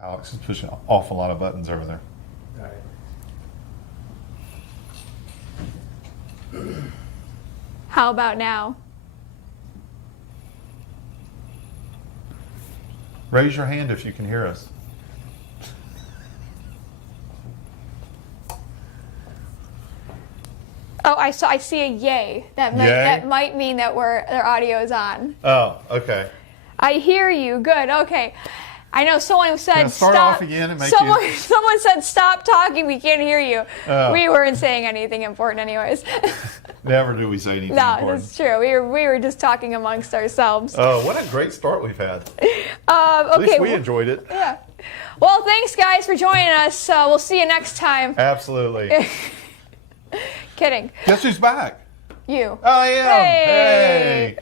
Alex is pushing an awful lot of buttons over there. All right. How about now? Raise your hand if you can hear us. Oh, I see a yay. That might mean that their audio is on. Oh, okay. I hear you. Good. Okay. I know someone said start stop. off again and make someone said stop talking. We can't hear you. Oh. We weren't saying anything important, anyways. Never do we say anything No, important. that's true. We were just talking amongst ourselves. Oh, what a great start we've had. Okay. At least we enjoyed it. Yeah. Well, thanks guys for joining us. We'll see you next time. Absolutely. Kidding. Guess who's back? You. I am. Hey.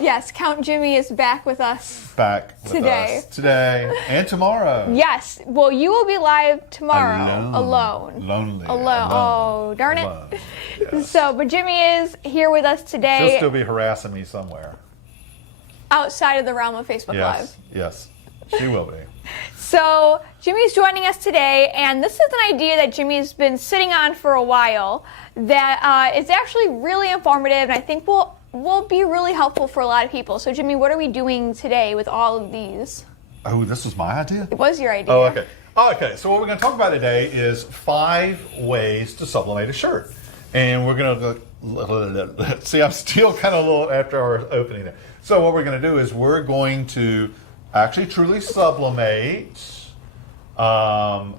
Yes, Count Jimmy is back with us. Back with Today. us today and tomorrow. Yes. Well, you will be live tomorrow. Alone. Lonely. Alone. Oh, darn it. Alone. Yes. So, but Jimmy is here with us today. She'll still be harassing me somewhere. Outside of the realm of Facebook Live. Yes, she will be. So, Jimmy's joining us today, and this is an idea that Jimmy's been sitting on for a while that is actually really informative, and I think will be really helpful for a lot of people. So, Jimmy, what are we doing today with all of these? Oh, this was my idea? It was your idea. Oh, okay. Okay, so what we're going to talk about today is 5 ways to sublimate a shirt. And we're going to, see, I'm still kind of a little after our opening there. So what we're going to do is we're going to actually truly sublimate 5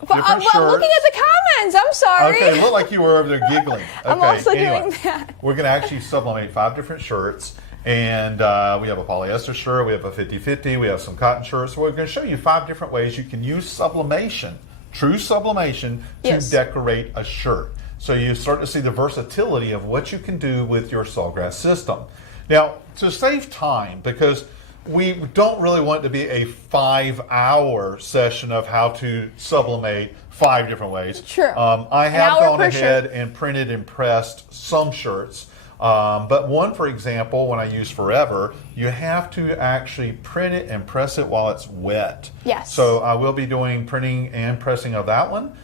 different shirts. I'm looking at the comments. I'm sorry. Okay, it looked like you were over there giggling. Okay, I'm also anyway, doing that. We're going to actually sublimate 5 different shirts. And we have a polyester shirt, we have a 50-50, we have some cotton shirts. So we're going to show you 5 different ways you can use sublimation, true sublimation, to decorate a shirt. So you start to see the versatility of what you can do with your Sawgrass system. Now, to save time, because we don't really want it to be a 5-hour session of how to sublimate 5 different ways. Sure. I have gone ahead and printed and pressed some shirts. But one, for example, when I use Forever, you have to actually print it and press it while it's wet. Yes. So I will be doing printing and pressing of that one.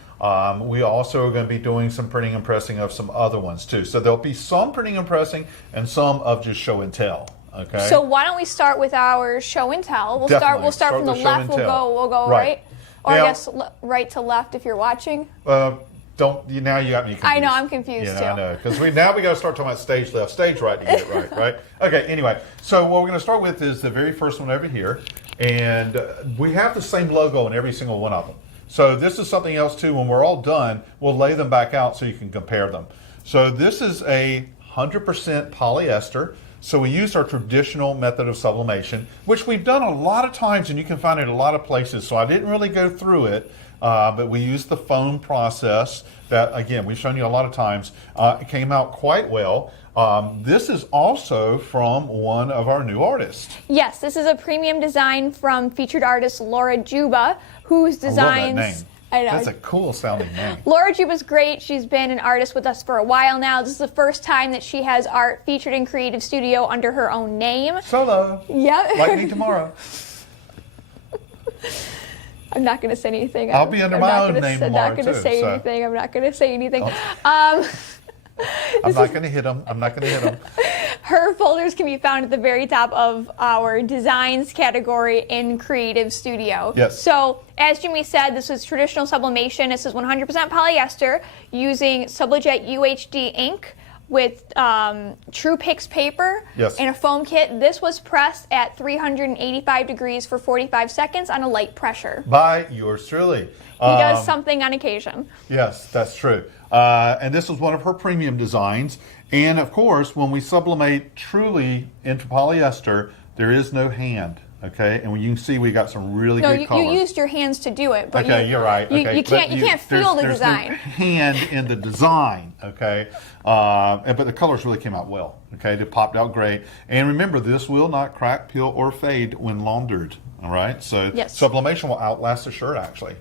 We also are going to be doing some printing and pressing of some other ones too. So there'll be some printing and pressing and some of just show and tell. Okay. So why don't we start with our show and tell? We'll start from the left. We'll go right. Or now, I guess right to left if you're watching. Now you got me confused. I know, I'm confused too. I know, because now we got to start talking about stage left, stage right to get it right, right? Okay, anyway, so what we're going to start with is the very first one over here, and we have the same logo on every single one of them. So this is something else too. When we're all done, we'll lay them back out so you can compare them. So this is a 100% polyester. So we used our traditional method of sublimation, which we've done a lot of times, and you can find it a lot of places. So I didn't really go through it. But we used the foam process that, again, we've shown you a lot of times. It came out quite well. This is also from one of our new artists. Yes, this is a premium design from featured artist Laura Juba, whose designs... I love that name. I know. That's a cool sounding name. Laura Juba's great. She's been an artist with us for a while now. This is the first time that she has art featured in Creative Studio under her own name. Solo. Yep. Like me tomorrow. I'm not going to say anything. I'll be under my own name tomorrow, I'm not going to say anything. I'm not going to say anything. I'm not going to hit them. I'm not going to hit them. Her folders can be found at the very top of our designs category in Creative Studio. Yes. So, as Jimmy said, this is traditional sublimation. This is 100% polyester using Sublimate UHD ink with True Pix paper and a foam kit. This was pressed at 385 degrees for 45 seconds on a light pressure. By yours truly. He does something on occasion. Yes, that's true. And this was one of her premium designs. And of course, when we sublimate truly into polyester, there is no hand. Okay, and when you can see, we got some really good color. You used your hands to do it. But okay, you're right. Okay. You can't feel the design. No hand in the design. Okay, but the colors really came out well. Okay, they popped out great. And remember, this will not crack, peel, or fade when laundered. All right, so sublimation will outlast the shirt actually.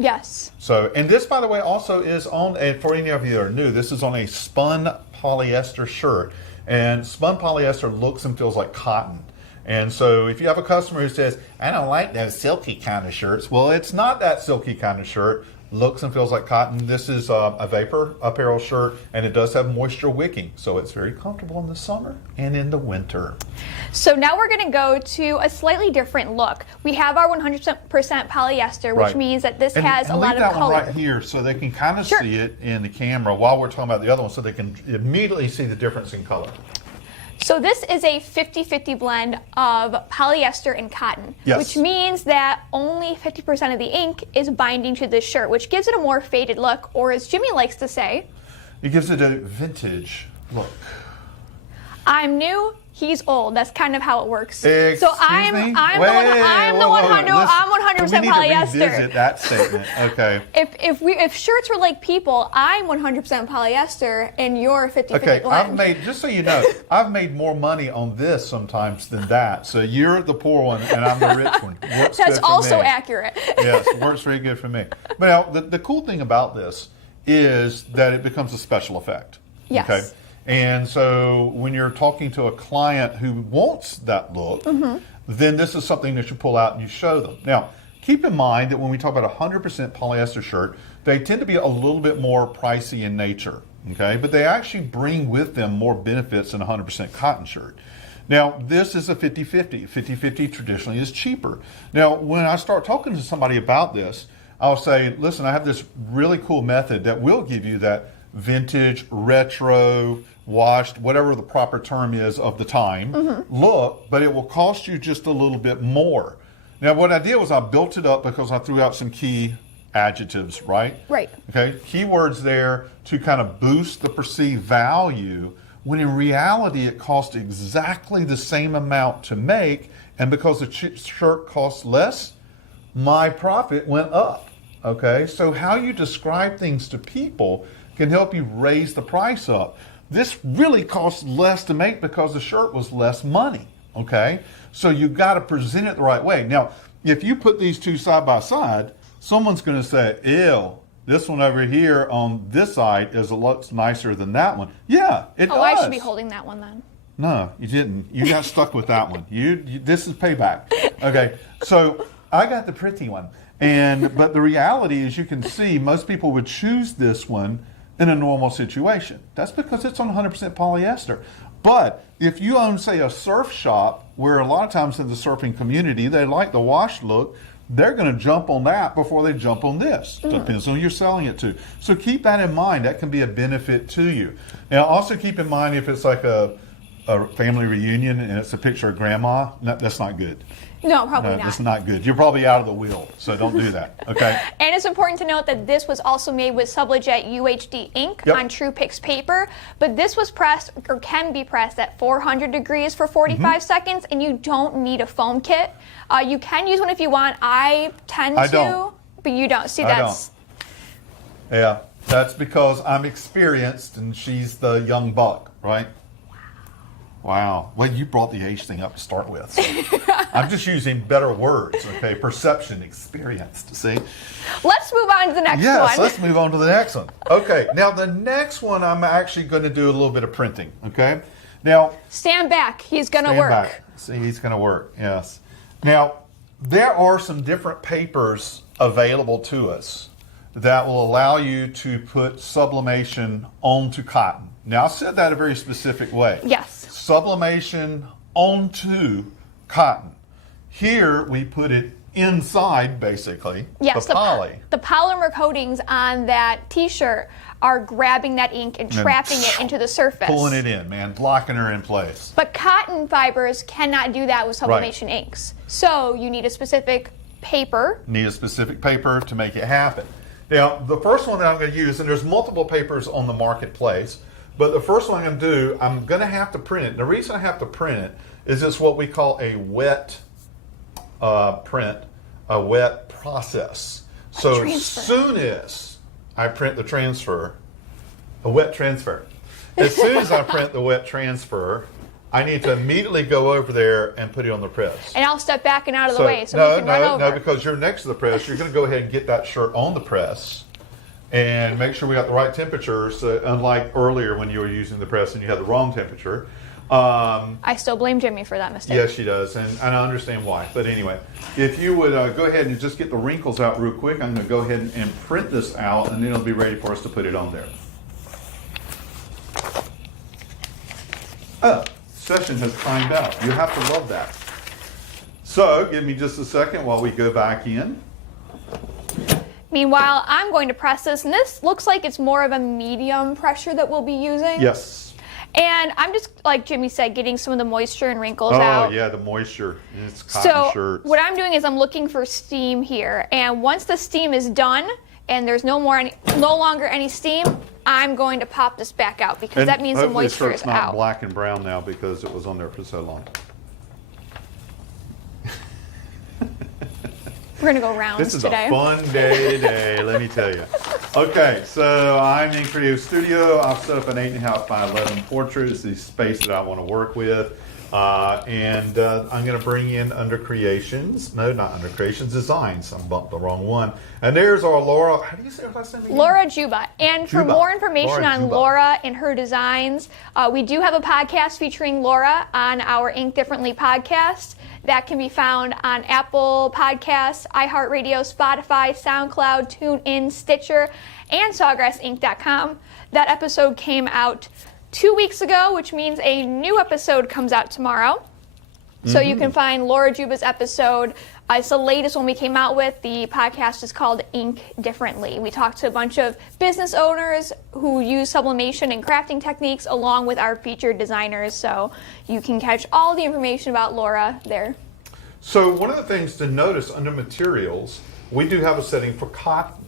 Yes. So, and this, by the way, also is on, and for any of you that are new, this is on a spun polyester shirt. And spun polyester looks and feels like cotton. And so if you have a customer who says, I don't like those silky kind of shirts, well, it's not that silky kind of shirt. Looks and feels like cotton. This is a vapor apparel shirt, and it does have moisture wicking, so it's very comfortable in the summer and in the winter. So now we're going to go to a slightly different look. We have our 100% polyester, which means that this has a lot of that color. one right here so they can kind of see it in the camera while we're talking about the other one, so they can immediately see the difference in color. So this is a 50-50 blend of polyester and cotton, which means that only 50% of the ink is binding to this shirt, which gives it a more faded look, or as Jimmy likes to say, it gives it a vintage look. I'm new, he's old. That's kind of how it works. Excuse so I'm me? the 100% polyester. Revisit that statement. Okay. If shirts were like people, I'm 100% polyester and you're 50-50 blend. Just so you know, I've made more money on this sometimes than that. So you're the poor one and I'm the rich one. That's also accurate. Yes, it works very good for me. But now the cool thing about this is that it becomes a special effect. Yes. Okay. And so when you're talking to a client who wants that look, then this is something that you pull out and you show them. Now, keep in mind that when we talk about a 100% polyester shirt, they tend to be a little bit more pricey in nature, okay? But they actually bring with them more benefits than a 100% cotton shirt. Now, this is a 50-50. 50-50 traditionally is cheaper. Now, when I start talking to somebody about this, I'll say, listen, I have this really cool method that will give you that vintage, retro, washed, whatever the proper term is of the time, look, but it will cost you just a little bit more. Now, what I did was I built it up because I threw out some key adjectives, right? Right. Okay, keywords there to kind of boost the perceived value, when in reality it cost exactly the same amount to make, and because the shirt costs less, my profit went up. Okay, so how you describe things to people can help you raise the price up. This really costs less to make because the shirt was less money, okay? So you've got to present it the right way. Now, if you put these two side by side, someone's going to say, ew, this one over here on this side is a lot nicer than that one. Yeah, it does. Oh, I should be holding that one then. No, you didn't. You got stuck with that one. This is payback. Okay, so I got the pretty one. But the reality is, you can see most people would choose this one in a normal situation. That's because it's on 100% polyester. But if you own, say, a surf shop, where a lot of times in the surfing community, they like the wash look, they're going to jump on that before they jump on this. Depends on who you're selling it to. So keep that in mind. That can be a benefit to you. Now, also keep in mind if it's like a family reunion and it's a picture of grandma, that's not good. No, probably not. That's not good. You're probably out of the wheel, so don't do that, okay? And it's important to note that this was also made with Sublimate UHD ink on True Pix paper, but this was pressed, or can be pressed, at 400 degrees for 45 seconds, and you don't need a foam kit. You can use one if you want. I tend to, but you don't. See, that's... Yeah, that's because I'm experienced and she's the young buck, right? Wow. Well, you brought the age thing up to start with. So I'm just using better words, okay? Perception, experienced, see? Let's move on to the next one. Yes, let's move on to the next one. Okay, now the next one I'm actually going to do a little bit of printing, okay? Now... Stand back. He's going to work. Back. See, he's going to work, yes. Now, there are some different papers available to us that will allow you to put sublimation onto cotton. Now, I said that a very specific way. Yes. Sublimation onto cotton. Here, we put it inside, basically, yes, the poly. The polymer coatings on that t-shirt are grabbing that ink and trapping it into the surface. Pulling it in, man, locking her in place. But cotton fibers cannot do that with sublimation inks. So you need a specific paper. Need a specific paper to make it happen. Now, the first one that I'm going to use, and there's multiple papers on the marketplace, but the first one I'm going to do, I'm going to have to print it. The reason I have to print it is it's what we call a wet print, a wet process. So as soon as I print the transfer, a wet transfer, as soon as I print the wet transfer, I need to immediately go over there and put it on the press. And I'll step back and out of the way so we can run over. No, because you're next to the press. You're going to go ahead and get that shirt on the press and make sure we got the right temperature. So unlike earlier when you were using the press and you had the wrong temperature, I still blame Jimmy for that mistake. Yes, she does, and I understand why. But anyway, if you would go ahead and just get the wrinkles out real quick, I'm going to go ahead and print this out, and then it'll be ready for us to put it on there. Oh, session has timed out. You have to love that. So, give me just a second while we go back in. Meanwhile, I'm going to press this, and this looks like it's more of a medium pressure that we'll be using. Yes. And I'm just, like Jimmy said, getting some of the moisture and wrinkles out. Oh, yeah, the moisture. It's cotton so shirts. What I'm doing is I'm looking for steam here. And once the steam is done and there's no longer any steam, I'm going to pop this back out because that means the moisture is out. It's not out. black and brown now because it was on there for so long. We're going to go rounds This is today. a fun day today, let me tell you. Okay, so I'm in Creative Studio. I've set up an 8.5 by 11 portrait. It's the space that I want to work with. I'm going to bring in under Creations. No, not under Creations, Designs. I bumped the wrong one. And there's our Laura. How do you say her last name again? Laura Juba. And for Juba. more information Laura on Juba. Laura and her designs, we do have a podcast featuring Laura on our Ink Differently podcast. That can be found on Apple Podcasts, iHeartRadio, Spotify, SoundCloud, TuneIn, Stitcher, and SawgrassInk.com. That episode came out 2 weeks ago, which means a new episode comes out tomorrow. So you can find Laura Juba's episode. It's the latest one we came out with. The podcast is called Ink Differently. We talked to a bunch of business owners who use sublimation and crafting techniques along with our featured designers. So you can catch all the information about Laura there. So one of the things to notice under materials, we do have a setting for cotton.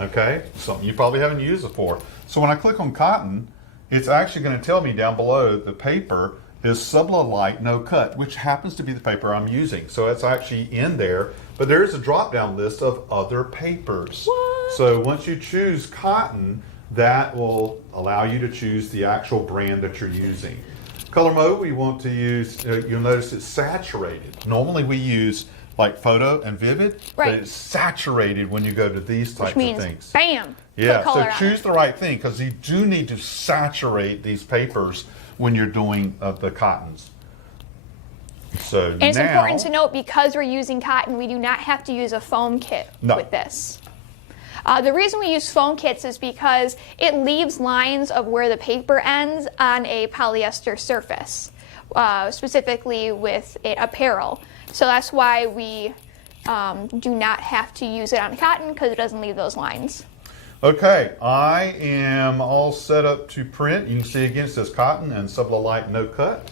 Okay, something you probably haven't used before. So when I click on cotton, it's actually going to tell me down below the paper is Sublimate No Cut, which happens to be the paper I'm using. So it's actually in there, but there is a drop-down list of other papers. What? So once you choose cotton, that will allow you to choose the actual brand that you're using. Color mode, we want to use, you'll notice it's saturated. Normally we use like photo and vivid, right, but it's saturated when you go to these types which means, of things. Bam! Yeah, put color so choose the right thing because you do need to saturate these papers when you're doing the cottons. So and it's important to note, because we're using cotton, we do not have to use a foam kit with this. The reason we use foam kits is because it leaves lines of where the paper ends on a polyester surface, specifically with apparel. So that's why we do not have to use it on cotton, because it doesn't leave those lines. Okay, I am all set up to print. You can see again it says cotton and Sublimate No Cut.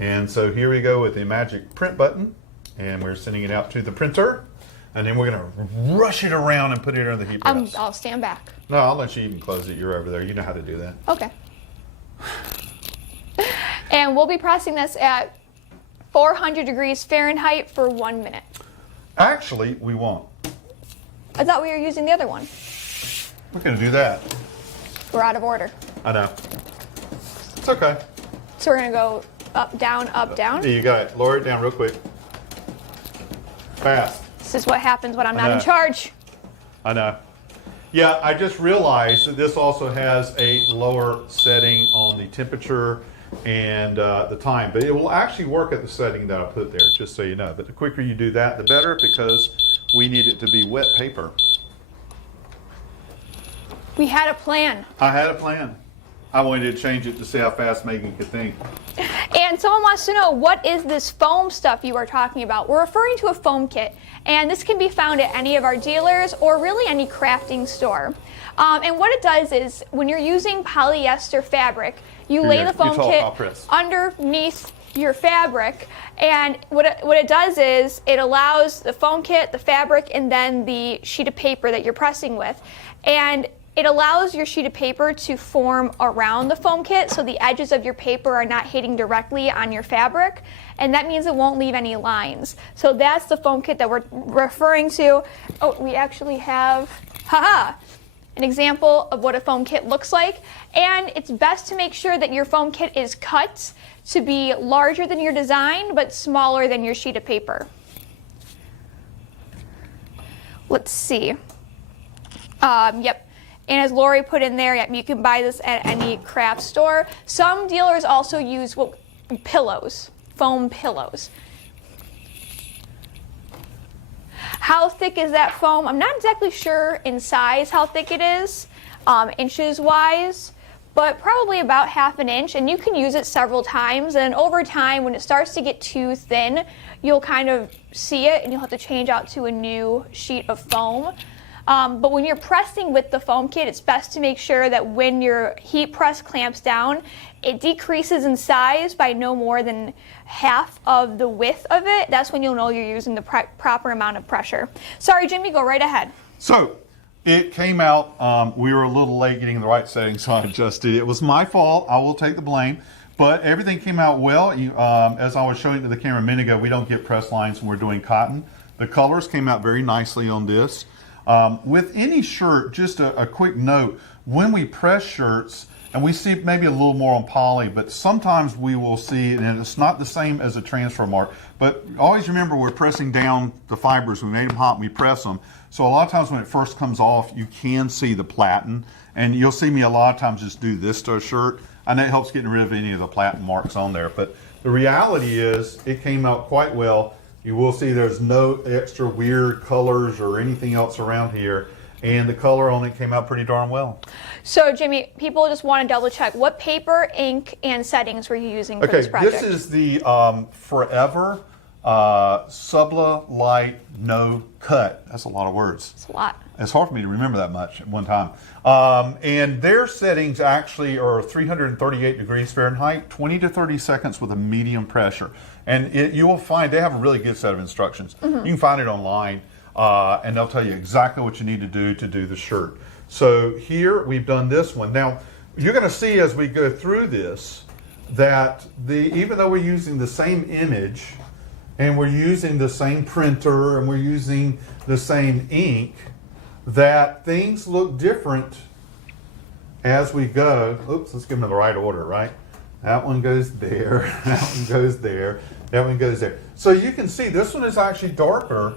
And so here we go with the magic print button, and we're sending it out to the printer. And then we're going to rush it around and put it under the heat press. I'll stand back. No, I'll let you even close it. You're over there. You know how to do that. Okay. And we'll be pressing this at 400 degrees Fahrenheit for 1 minute. Actually, we won't. I thought we were using the other one. We're going to do that. We're out of order. I know. It's okay. So we're going to go up, down, up, down. There you got it. Lower it down real quick. Fast. This is what happens when I'm not in charge. I know. Yeah, I just realized that this also has a lower setting on the temperature and the time, but it will actually work at the setting that I put there, just so you know. But the quicker you do that, the better, because we need it to be wet paper. We had a plan. I had a plan. I wanted to change it to see how fast Meghan could think. And someone wants to know, what is this foam stuff you are talking about? We're referring to a foam kit, and this can be found at any of our dealers or really any crafting store. And what it does is, when you're using polyester fabric, you lay the foam kit underneath your fabric, and what it does is it allows the foam kit, the fabric, and then the sheet of paper that you're pressing with, and it allows your sheet of paper to form around the foam kit, so the edges of your paper are not hitting directly on your fabric, and that means it won't leave any lines. So that's the foam kit that we're referring to. Oh, we actually have, an example of what a foam kit looks like. And it's best to make sure that your foam kit is cut to be larger than your design, but smaller than your sheet of paper. Let's see. Yep. And as Lori put in there, you can buy this at any craft store. Some dealers also use what pillows, foam pillows. How thick is that foam? I'm not exactly sure in size how thick it is, inches wise, but probably about ½ an inch, and you can use it several times, and over time when it starts to get too thin, you'll kind of see it and you'll have to change out to a new sheet of foam. But when you're pressing with the foam kit, it's best to make sure that when your heat press clamps down, it decreases in size by no more than half of the width of it. That's when you'll know you're using the proper amount of pressure. Sorry, Jimmy, go right ahead. So it came out, we were a little late getting in the right settings, so I adjusted. It was my fault. I will take the blame. But everything came out well. As I was showing to the camera a minute ago, we don't get press lines when we're doing cotton. The colors came out very nicely on this. With any shirt, just a quick note, when we press shirts, and we see maybe a little more on poly, but sometimes we will see, and it's not the same as a transfer mark, but always remember we're pressing down the fibers. We made them hot and we press them. So a lot of times when it first comes off, you can see the platen, and you'll see me a lot of times just do this to a shirt. I know it helps getting rid of any of the platen marks on there, but the reality is it came out quite well. You will see there's no extra weird colors or anything else around here, and the color on it came out pretty darn well. So Jimmy, people just want to double check, what paper, ink, and settings were you using for this project? This is the Forever Sublimate No Cut. That's a lot of words. It's a lot. It's hard for me to remember that much at one time. And their settings actually are 338 degrees Fahrenheit, 20 to 30 seconds with a medium pressure. And you will find they have a really good set of instructions. You can find it online, and they'll tell you exactly what you need to do the shirt. So here we've done this one. Now, you're going to see as we go through this that even though we're using the same image, and we're using the same printer, and we're using the same ink, that things look different as we go. Oops, let's give them in the right order, right? That one goes there, that one goes there, that one goes there. So you can see this one is actually darker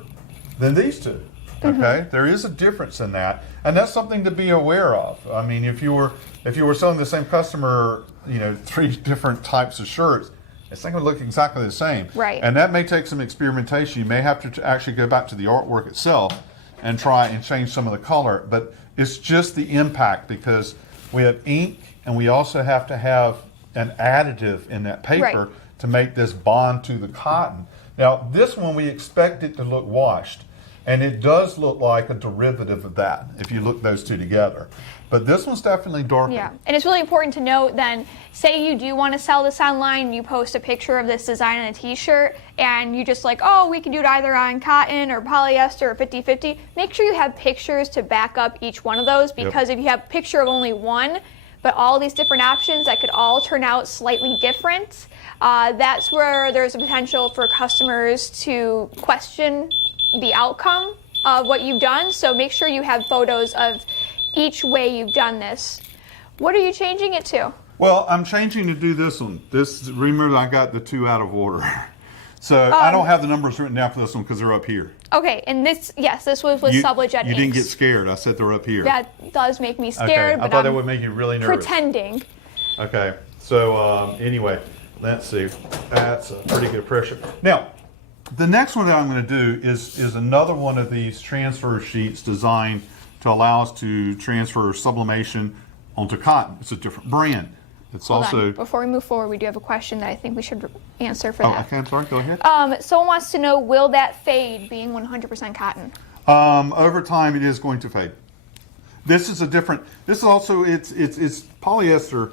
than these two, okay? There is a difference in that, and that's something to be aware of. I mean, if you were selling the same customer, 3 different types of shirts, it's not going to look exactly the same. Right. And that may take some experimentation. You may have to actually go back to the artwork itself and try and change some of the color, but it's just the impact because we have ink and we also have to have an additive in that paper to make this bond to the cotton. Now this one we expect it to look washed, and it does look like a derivative of that if you look those two together. But this one's definitely darker. Yeah, and it's really important to note then, say you do want to sell this online, you post a picture of this design on a t-shirt, and you just like, oh, we can do it either on cotton or polyester or 50-50. Make sure you have pictures to back up each one of those, because if you have a picture of only one, but all these different options that could all turn out slightly different, that's where there's a potential for customers to question the outcome of what you've done. So make sure you have photos of each way you've done this. What are you changing it to? Well, I'm changing to do this one. Remember I got the 2 out of order. So I don't have the numbers written down for this one because they're up here. Okay, and this was with Sublimate You didn't get scared. I said they're up here. That does make me scared, but I thought that would make you really nervous. Pretending. Okay, so anyway, let's see. That's a pretty good pressure. Now, the next one that I'm going to do is another one of these transfer sheets designed to allow us to transfer sublimation onto cotton. It's a different brand. It's Hold on. Before we move forward, we do have a question that I think we should answer for that. Okay, I'm sorry, go ahead. Someone wants to know, will that fade being 100% cotton? Over time, it is going to fade. This is also, it's polyester,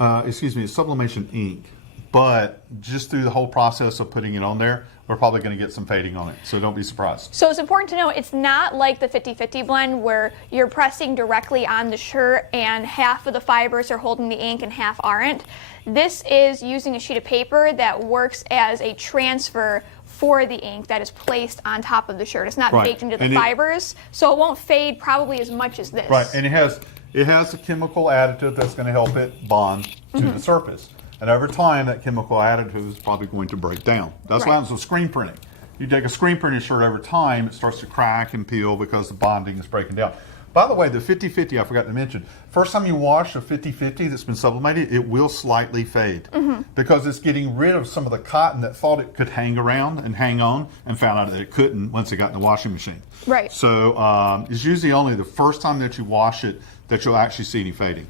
it's sublimation ink, but just through the whole process of putting it on there, we're probably going to get some fading on it, so don't be surprised. So it's important to know it's not like the 50-50 blend where you're pressing directly on the shirt and half of the fibers are holding the ink and half aren't. This is using a sheet of paper that works as a transfer for the ink that is placed on top of the shirt. It's not baked into the fibers, so it won't fade probably as much as this. Right, and it has a chemical additive that's going to help it bond to the surface. And over time, that chemical additive is probably going to break down. That's what happens with screen printing. You take a screen printing shirt over time, it starts to crack and peel because the bonding is breaking down. By the way, the 50-50, I forgot to mention, first time you wash a 50-50 that's been sublimated, it will slightly fade because it's getting rid of some of the cotton that thought it could hang around and hang on and found out that it couldn't once it got in the washing machine. Right. So it's usually only the first time that you wash it that you'll actually see any fading.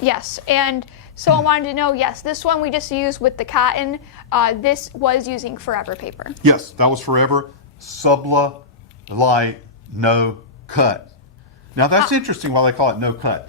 Yes, and so I wanted to know, yes, this one we just used with the cotton. This was using Forever paper. Yes, that was Forever Sublimate No Cut. Now that's interesting why they call it no cut.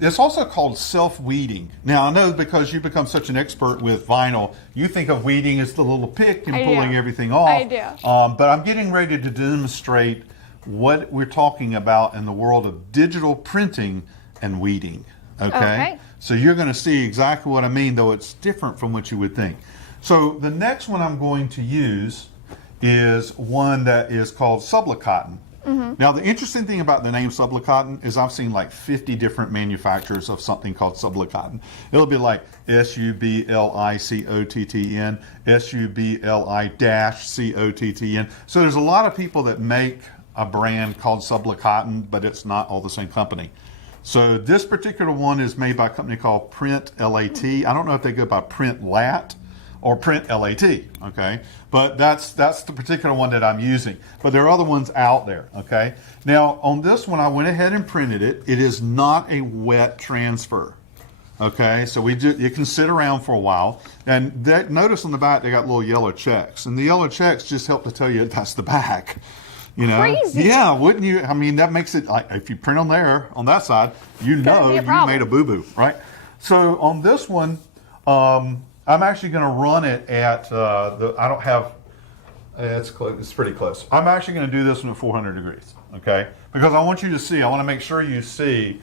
It's also called self-weeding. Now I know because you become such an expert with vinyl, you think of weeding as the little pick and pulling everything off. I do. But I'm getting ready to demonstrate what we're talking about in the world of digital printing and weeding. Okay? So you're going to see exactly what I mean, though it's different from what you would think. So the next one I'm going to use is one that is called Sublicotton. Now, the interesting thing about the name Sublicotton is I've seen like 50 different manufacturers of something called Sublicotton. It'll be like Sublicotton, Subli-Cottn. So there's a lot of people that make a brand called Sublicotton, but it's not all the same company. So this particular one is made by a company called Print LAT. I don't know if they go by Print Lat or Print LAT, okay? But that's the particular one that I'm using. But there are other ones out there, okay? Now, on this one, I went ahead and printed it. It is not a wet transfer, okay? So you can sit around for a while. And notice on the back, they got little yellow checks. And the yellow checks just help to tell you that's the back. You know? Crazy. Yeah, wouldn't you? I mean, that makes it, like, if you print on there, on that side, you know you made a boo-boo, right? So on this one, I'm actually going to run it at, I don't have, it's close, it's pretty close. I'm actually going to do this one at 400 degrees, okay? Because I want you to see, I want to make sure you see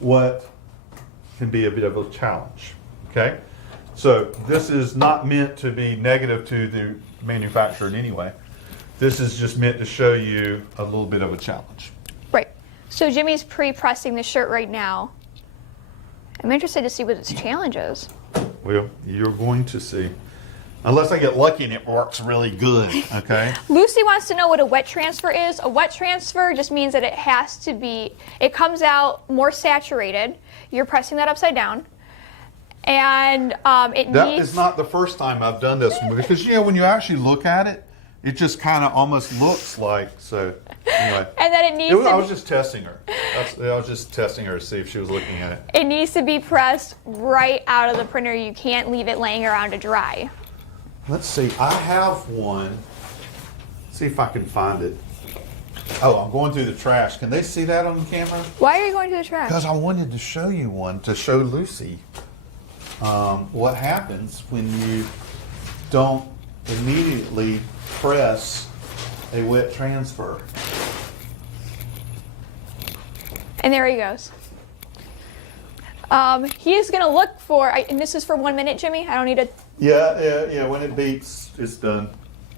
what can be a bit of a challenge, okay? So this is not meant to be negative to the manufacturer in any way. This is just meant to show you a little bit of a challenge. Right. So Jimmy's pre-pressing the shirt right now. I'm interested to see what its challenge is. Well, you're going to see. Unless I get lucky and it works really good, okay? Lucy wants to know what a wet transfer is. A wet transfer just means that it has to be, it comes out more saturated. You're pressing that upside down. And That is not the first time I've done this one, because, you know, when you actually look at it, it just kind of almost looks like, so, anyway. And then I was just testing her. I was just testing her to see if she was looking at it. It needs to be pressed right out of the printer. You can't leave it laying around to dry. Let's see. I have one. See if I can find it. Oh, I'm going through the trash. Can they see that on camera? Why are you going to the trash? Because I wanted to show you one, to show Lucy what happens when you don't immediately press a wet transfer. And there he goes. He is going to look for, and this is for 1 minute, Jimmy? I don't need to... Yeah, when it beeps, it's done.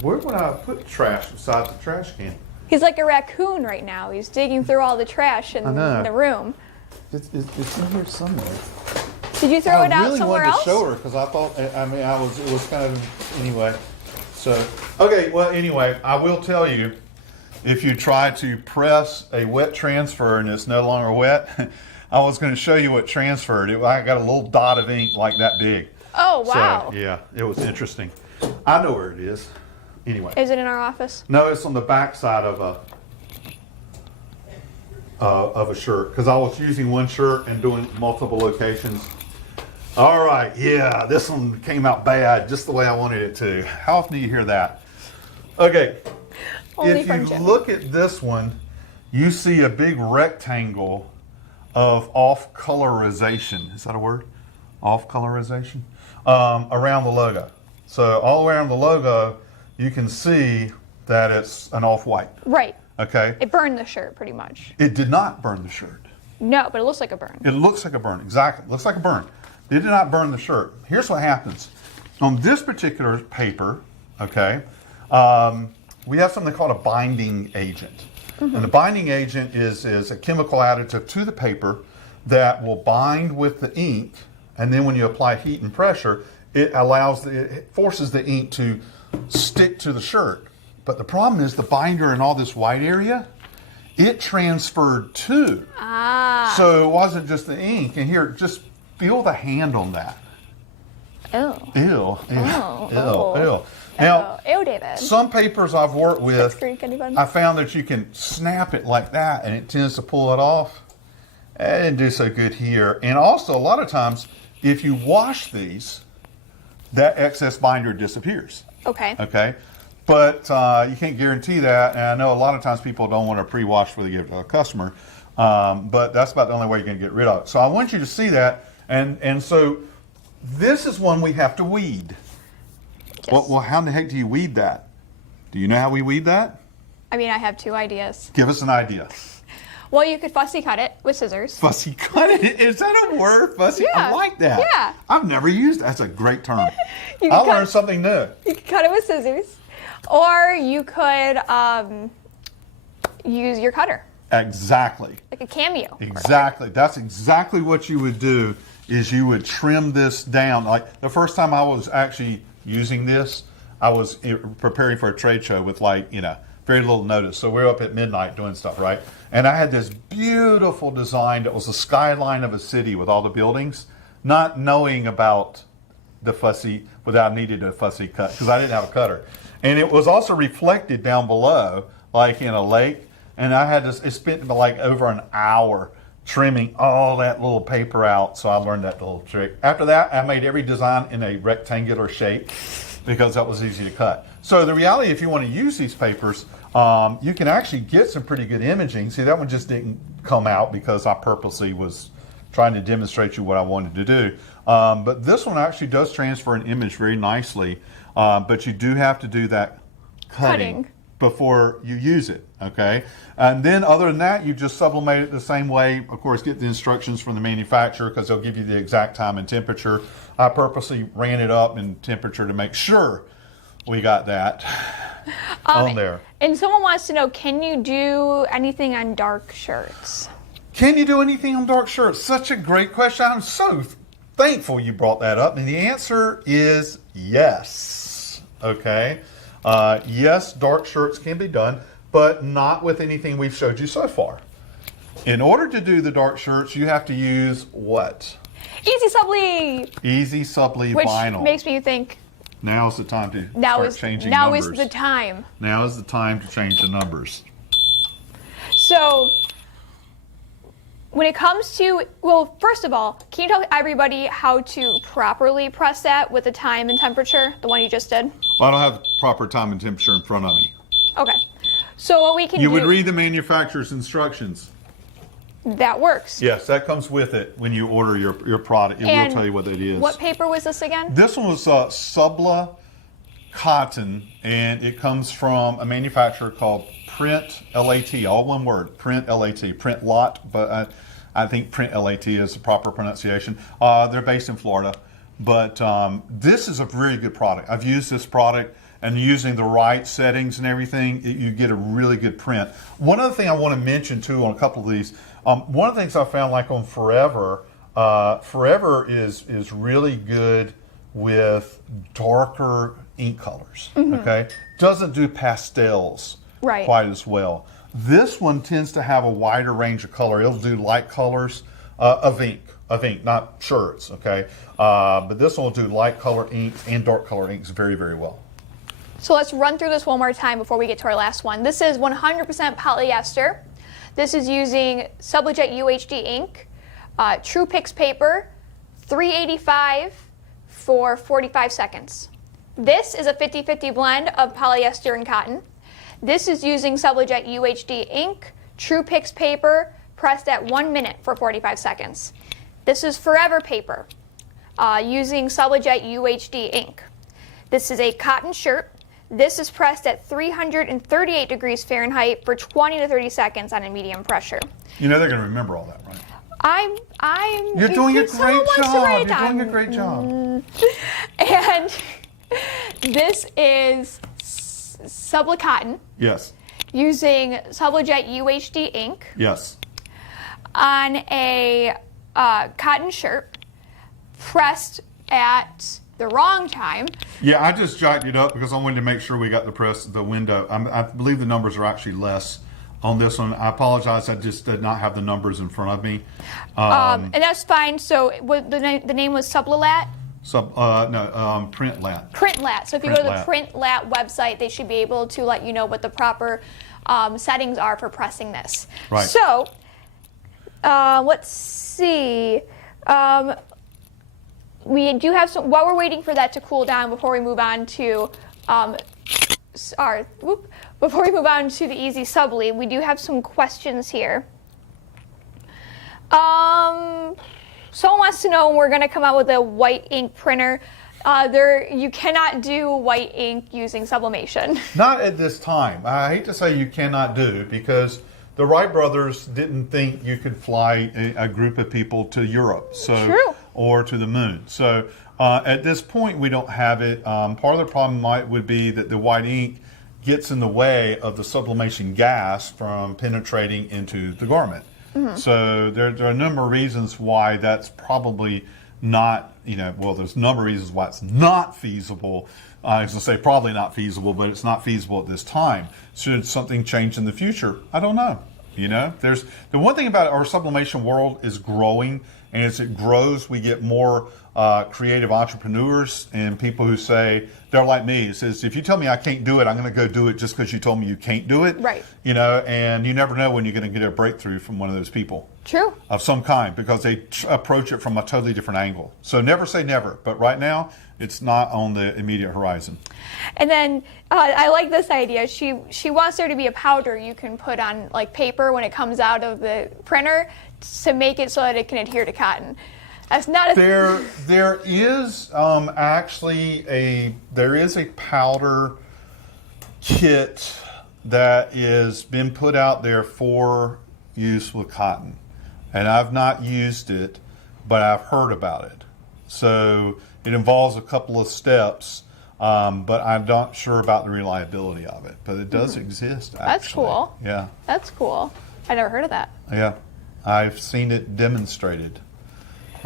Where would I put trash beside the trash can? He's like a raccoon right now. He's digging through all the trash in the room. It's in here somewhere. Did you throw it out somewhere else? I really wanted to show her because I thought, it was kind of, anyway. So, okay, well, anyway, I will tell you, if you try to press a wet transfer and it's no longer wet, I was going to show you what transferred. I got a little dot of ink like that big. Oh, wow. So, yeah, it was interesting. I know where it is. Anyway. Is it in our office? No, it's on the back side of a shirt, because I was using one shirt and doing multiple locations. All right, yeah, this one came out bad, just the way I wanted it to. How often do you hear that? Okay, if you look at this one, you see a big rectangle of off-colorization. Is that a word? Off-colorization? Around the logo. So all the way around the logo, you can see that it's an off-white. Right. Okay? It burned the shirt, pretty much. It did not burn the shirt. No, but it looks like a burn. It looks like a burn, exactly. It looks like a burn. It did not burn the shirt. Here's what happens. On this particular paper, okay, we have something called a binding agent. Mm-hmm. And the binding agent is a chemical additive to the paper that will bind with the ink, and then when you apply heat and pressure, it forces the ink to stick to the shirt. But the problem is the binder in all this white area it transferred too. Ah. So it wasn't just the ink. And here, just feel the hand on that. Ew. Ew. Oh. Ew. Ew. Now, ew, David. some papers I've worked with, Anyone? I found that you can snap it like that and it tends to pull it off. It didn't do so good here. And also, a lot of times, if you wash these, that excess binder disappears. Okay. Okay. But you can't guarantee that. And I know a lot of times people don't want to pre-wash before they give it to a customer. But that's about the only way you can get rid of it. So I want you to see that. And so this is one we have to weed. Yes. Well, how in the heck do you weed that? Do you know how we weed that? I mean, I have two ideas. Give us an idea. Well, you could fussy cut it with scissors. Fussy cut it? Is that a word? Fussy? Yeah. I like that. Yeah. I've never used that. That's a great term. You I can learned something new. You could cut it with scissors. Or you could use your cutter. Exactly. Like a cameo. Exactly. That's exactly what you would do, is you would trim this down. Like the first time I was actually using this, I was preparing for a trade show with very little notice. So we're up at midnight doing stuff, right? And I had this beautiful design that was a skyline of a city with all the buildings, not knowing about the fussy, without needing a fussy cut, because I didn't have a cutter. And it was also reflected down below, like in a lake. And I had to, it spent like over an hour trimming all that little paper out. So I learned that little trick. After that, I made every design in a rectangular shape because that was easy to cut. So the reality, if you want to use these papers, you can actually get some pretty good imaging. See, that one just didn't come out because I purposely was trying to demonstrate you what I wanted to do. But this one actually does transfer an image very nicely. But you do have to do that cutting before you use it, okay? And then other than that, you just sublimate it the same way. Of course, get the instructions from the manufacturer because they'll give you the exact time and temperature. I purposely ran it up in temperature to make sure we got that on there. And someone wants to know, can you do anything on dark shirts? Can you do anything on dark shirts? Such a great question. I'm so thankful you brought that up. And the answer is yes. Okay. Yes, dark shirts can be done, but not with anything we've showed you so far. In order to do the dark shirts, you have to use what? Easy Subli! Easy Subli vinyl. Which makes me think, now's the time to start changing numbers. Now is the time. Now is the time to change the numbers. So, when it comes to, well, first of all, can you tell everybody how to properly press that with the time and temperature, the one you just did? Well, I don't have the proper time and temperature in front of me. Okay. So what we can do... You would read the manufacturer's instructions. That works. Yes, that comes with it when you order your product. It will tell you what it is. What paper was this again? This one was Subli cotton, and it comes from a manufacturer called Print LAT, all one word, Print LAT, Print Lot, but I think Print LAT is the proper pronunciation. They're based in Florida, but this is a very good product. I've used this product, and using the right settings and everything, you get a really good print. One other thing I want to mention too on a couple of these, one of the things I found like on Forever, Forever is really good with darker ink colors, okay? Doesn't do pastels quite as well. This one tends to have a wider range of color. It'll do light colors of ink, not shirts, okay? But this one will do light color inks and dark color inks very, very well. So let's run through this one more time before we get to our last one. This is 100% polyester. This is using Sublimate UHD ink, True Pix paper, 385 for 45 seconds. This is a 50-50 blend of polyester and cotton. This is using Sublimate UHD ink, True Pix paper, pressed at 1 minute for 45 seconds. This is Forever paper, using Sublimate UHD ink. This is a cotton shirt. This is pressed at 338 degrees Fahrenheit for 20 to 30 seconds on a medium pressure. You know they're going to remember all that, right? You're doing a great job. You're doing a great job. And this is Subli cotton. Yes. Using Sublimate UHD ink. Yes. On a cotton shirt, pressed at the wrong time. Yeah, I just jotted it up because I wanted to make sure we got the window. I believe the numbers are actually less on this one. I apologize. I just did not have the numbers in front of me. And that's fine. So the name was Sublimate? Printlat. Printlat. So if you go to the Printlat website, they should be able to let you know what the proper settings are for pressing this. Right. So let's see. We do have some, while we're waiting for that to cool down before we move on to the easy subli, we do have some questions here. Someone wants to know when we're going to come out with a white ink printer. You cannot do white ink using sublimation. Not at this time. I hate to say you cannot do, because the Wright brothers didn't think you could fly a group of people to Europe, or to the moon. So at this point, we don't have it. Part of the problem would be that the white ink gets in the way of the sublimation gas from penetrating into the garment. Mm-hmm. So there are a number of reasons why that's probably not, there's a number of reasons why it's not feasible. I was going to say probably not feasible, but it's not feasible at this time. Should something change in the future? I don't know. There's the one thing about our sublimation world is growing, and as it grows, we get more creative entrepreneurs and people who say, they're like me. It says, if you tell me I can't do it, I'm going to go do it just because you told me you can't do it. Right. And you never know when you're going to get a breakthrough from one of those people. True. Of some kind, because they approach it from a totally different angle. So never say never, but right now, it's not on the immediate horizon. And then I like this idea. She wants there to be a powder you can put on like paper when it comes out of the printer to make it so that it can adhere to cotton. That's not a there is actually a powder kit that is been put out there for use with cotton, and I've not used it, but I've heard about it. So it involves a couple of steps, but I'm not sure about the reliability of it. But it does exist, actually. That's cool. Yeah. That's cool. I never heard of that. Yeah. I've seen it demonstrated.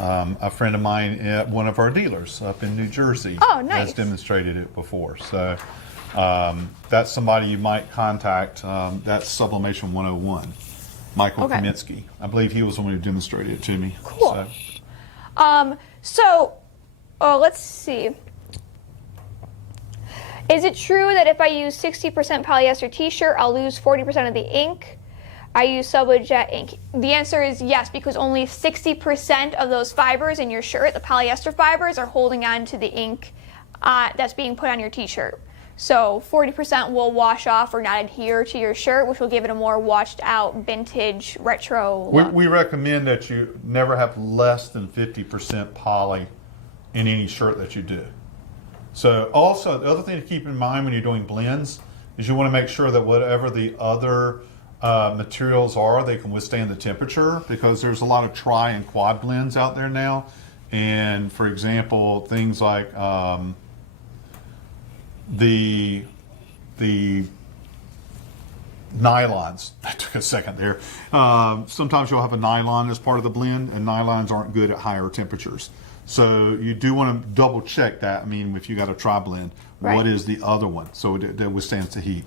A friend of mine at one of our dealers up in New Jersey has demonstrated it before. So that's somebody you might contact. That's Sublimation 101, Michael Kaminsky. I believe he was the one who demonstrated it to me. Cool. So let's see. Is it true that if I use 60% polyester t-shirt, I'll lose 40% of the ink? I use Sublimate ink. The answer is yes, because only 60% of those fibers in your shirt, the polyester fibers, are holding on to the ink that's being put on your t-shirt. So 40% will wash off or not adhere to your shirt, which will give it a more washed out, vintage, retro look. We recommend that you never have less than 50% poly in any shirt that you do. So also, the other thing to keep in mind when you're doing blends is you want to make sure that whatever the other materials are, they can withstand the temperature, because there's a lot of tri and quad blends out there now. And for example, things like the nylons. That took a second there. Sometimes you'll have a nylon as part of the blend, and nylons aren't good at higher temperatures. So you do want to double check that. I mean, if you got a tri-blend, what is the other one so that withstands the heat?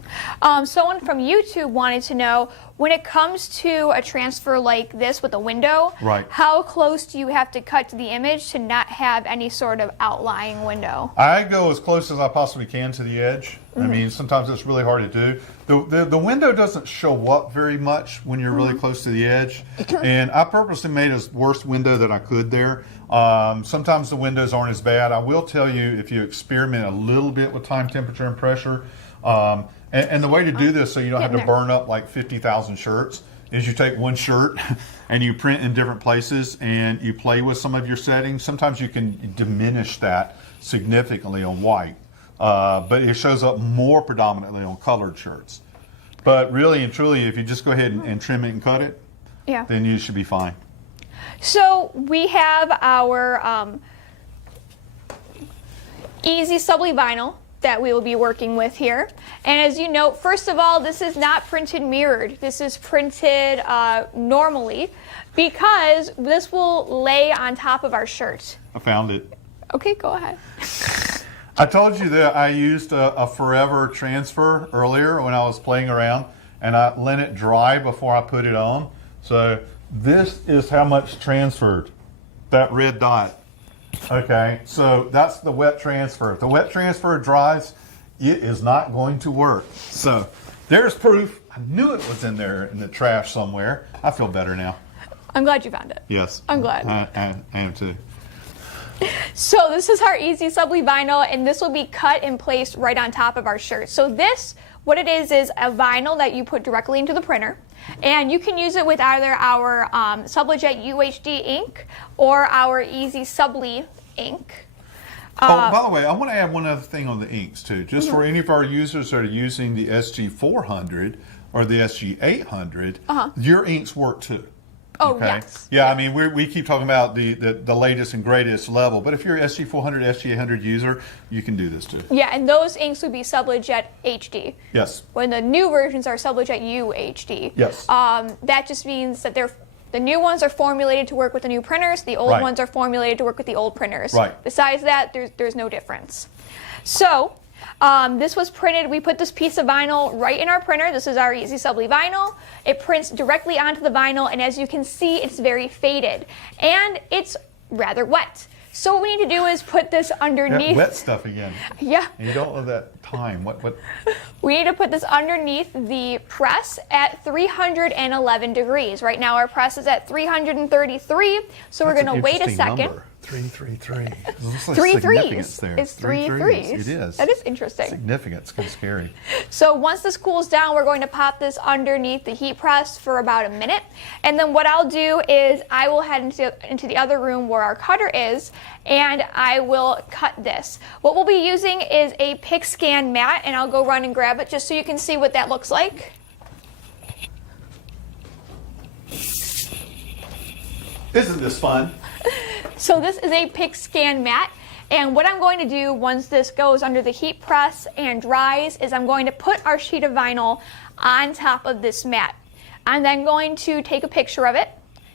Someone from YouTube wanted to know, when it comes to a transfer like this with a window, how close do you have to cut to the image to not have any sort of outlying window? I go as close as I possibly can to the edge. I mean, sometimes it's really hard to do. The window doesn't show up very much when you're really close to the edge. And I purposely made a worst window that I could there. Sometimes the windows aren't as bad. I will tell you, if you experiment a little bit with time, temperature, and pressure, and the way to do this so you don't have to burn up like 50,000 shirts is you take one shirt and you print in different places and you play with some of your settings. Sometimes you can diminish that significantly on white. But it shows up more predominantly on colored shirts. But really and truly, if you just go ahead and trim it and cut it, then you should be fine. So we have our easy subli vinyl that we will be working with here. And as you note, first of all, this is not printed mirrored. This is printed normally, because this will lay on top of our shirt. I found it. Okay, go ahead. I told you that I used a Forever transfer earlier when I was playing around, and I let it dry before I put it on. So this is how much transferred, that red dot. Okay, so that's the wet transfer. If the wet transfer dries, it is not going to work. So there's proof. I knew it was in there in the trash somewhere. I feel better now. I'm glad you found it. Yes. I'm glad. I am too. So this is our easy subli vinyl, and this will be cut and placed right on top of our shirt. So this, what it is a vinyl that you put directly into the printer. And you can use it with either our Sublimate UHD ink or our Easy Subli ink. By the way, I want to add one other thing on the inks too. Just for any of our users that are using the SG400 or the SG800, your inks work too. Oh, okay? Yes. Yeah, I mean, we keep talking about the latest and greatest level, but if you're an SG400, SG800 user, you can do this too. Yeah, and those inks would be Sublimate HD. Yes. When the new versions are Sublimate UHD. Yes. That just means that the new ones are formulated to work with the new printers. The old ones are formulated to work with the old printers. Right. Besides that, there's no difference. So this was printed. We put this piece of vinyl right in our printer. This is our Easy Subli vinyl. It prints directly onto the vinyl, and as you can see, it's very faded and it's rather wet. So what we need to do is put this underneath. That wet stuff again. Yeah. You don't know that time. What? We need to put this underneath the press at 311 degrees. Right now our press is at 333, so we're going to wait a second. Number. 333. Looks like Three significance threes. there. It's three threes. It is. That is interesting. Significance. Kind of scary. So once this cools down, we're going to pop this underneath the heat press for about a minute. And then what I'll do is I will head into the other room where our cutter is, and I will cut this. What we'll be using is a pick scan mat, and I'll go run and grab it just so you can see what that looks like. Isn't this fun? So this is a pick scan mat, and what I'm going to do once this goes under the heat press and dries is I'm going to put our sheet of vinyl on top of this mat. I'm then going to take a picture of it,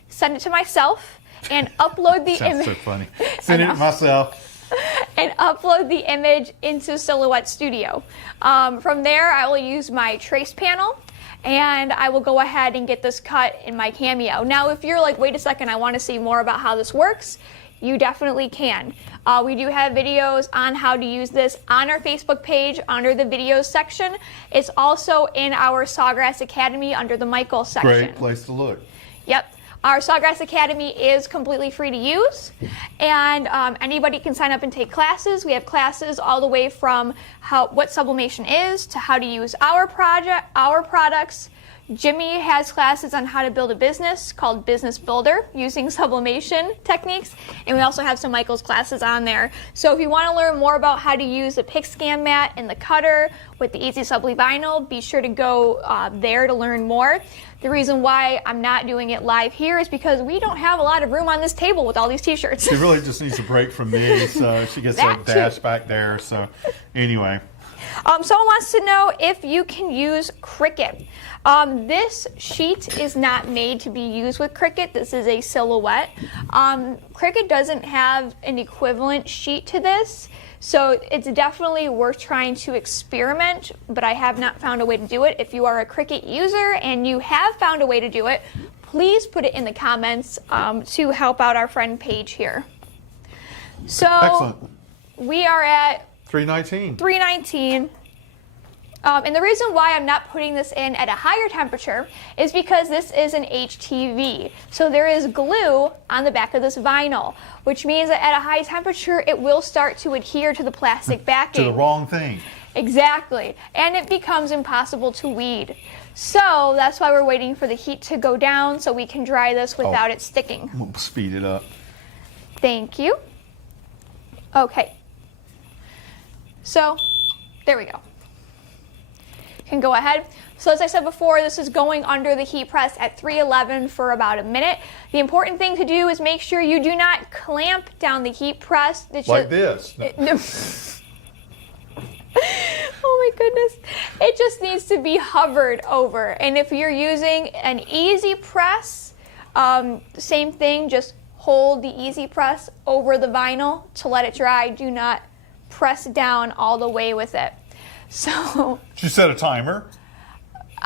send it to myself, and upload the image. Sounds so funny. Send it to myself. And upload the image into Silhouette Studio. From there, I will use my trace panel, and I will go ahead and get this cut in my Cameo. Now, if you're like, wait a second, I want to see more about how this works, you definitely can. We do have videos on how to use this on our Facebook page under the videos section. It's also in our Sawgrass Academy under the Michael section. Great place to look. Yep. Our Sawgrass Academy is completely free to use, and anybody can sign up and take classes. We have classes all the way from what sublimation is to how to use our products. Jimmy has classes on how to build a business called Business Builder using sublimation techniques, and we also have some Michael's classes on there. So if you want to learn more about how to use the pick scan mat and the cutter with the Easy Subli vinyl, be sure to go there to learn more. The reason why I'm not doing it live here is because we don't have a lot of room on this table with all these t-shirts. She really just needs a break from me, so she gets that dash back there. So anyway. Someone wants to know if you can use Cricut. This sheet is not made to be used with Cricut. This is a Silhouette. Cricut doesn't have an equivalent sheet to this, so it's definitely worth trying to experiment, but I have not found a way to do it. If you are a Cricut user and you have found a way to do it, please put it in the comments to help out our friend Paige here. So excellent. We are at 319. 319. And the reason why I'm not putting this in at a higher temperature is because this is an HTV. So there is glue on the back of this vinyl, which means that at a high temperature, it will start to adhere to the plastic backing. To the wrong thing. Exactly. And it becomes impossible to weed. So that's why we're waiting for the heat to go down so we can dry this without it sticking. We'll speed it up. Thank you. Okay. So there we go. Can go ahead. So as I said before, this is going under the heat press at 311 for about a minute. The important thing to do is make sure you do not clamp down the heat press. Like this. Oh my goodness. It just needs to be hovered over. And if you're using an easy press, same thing, just hold the easy press over the vinyl to let it dry. Do not press down all the way with it. So did you set a timer?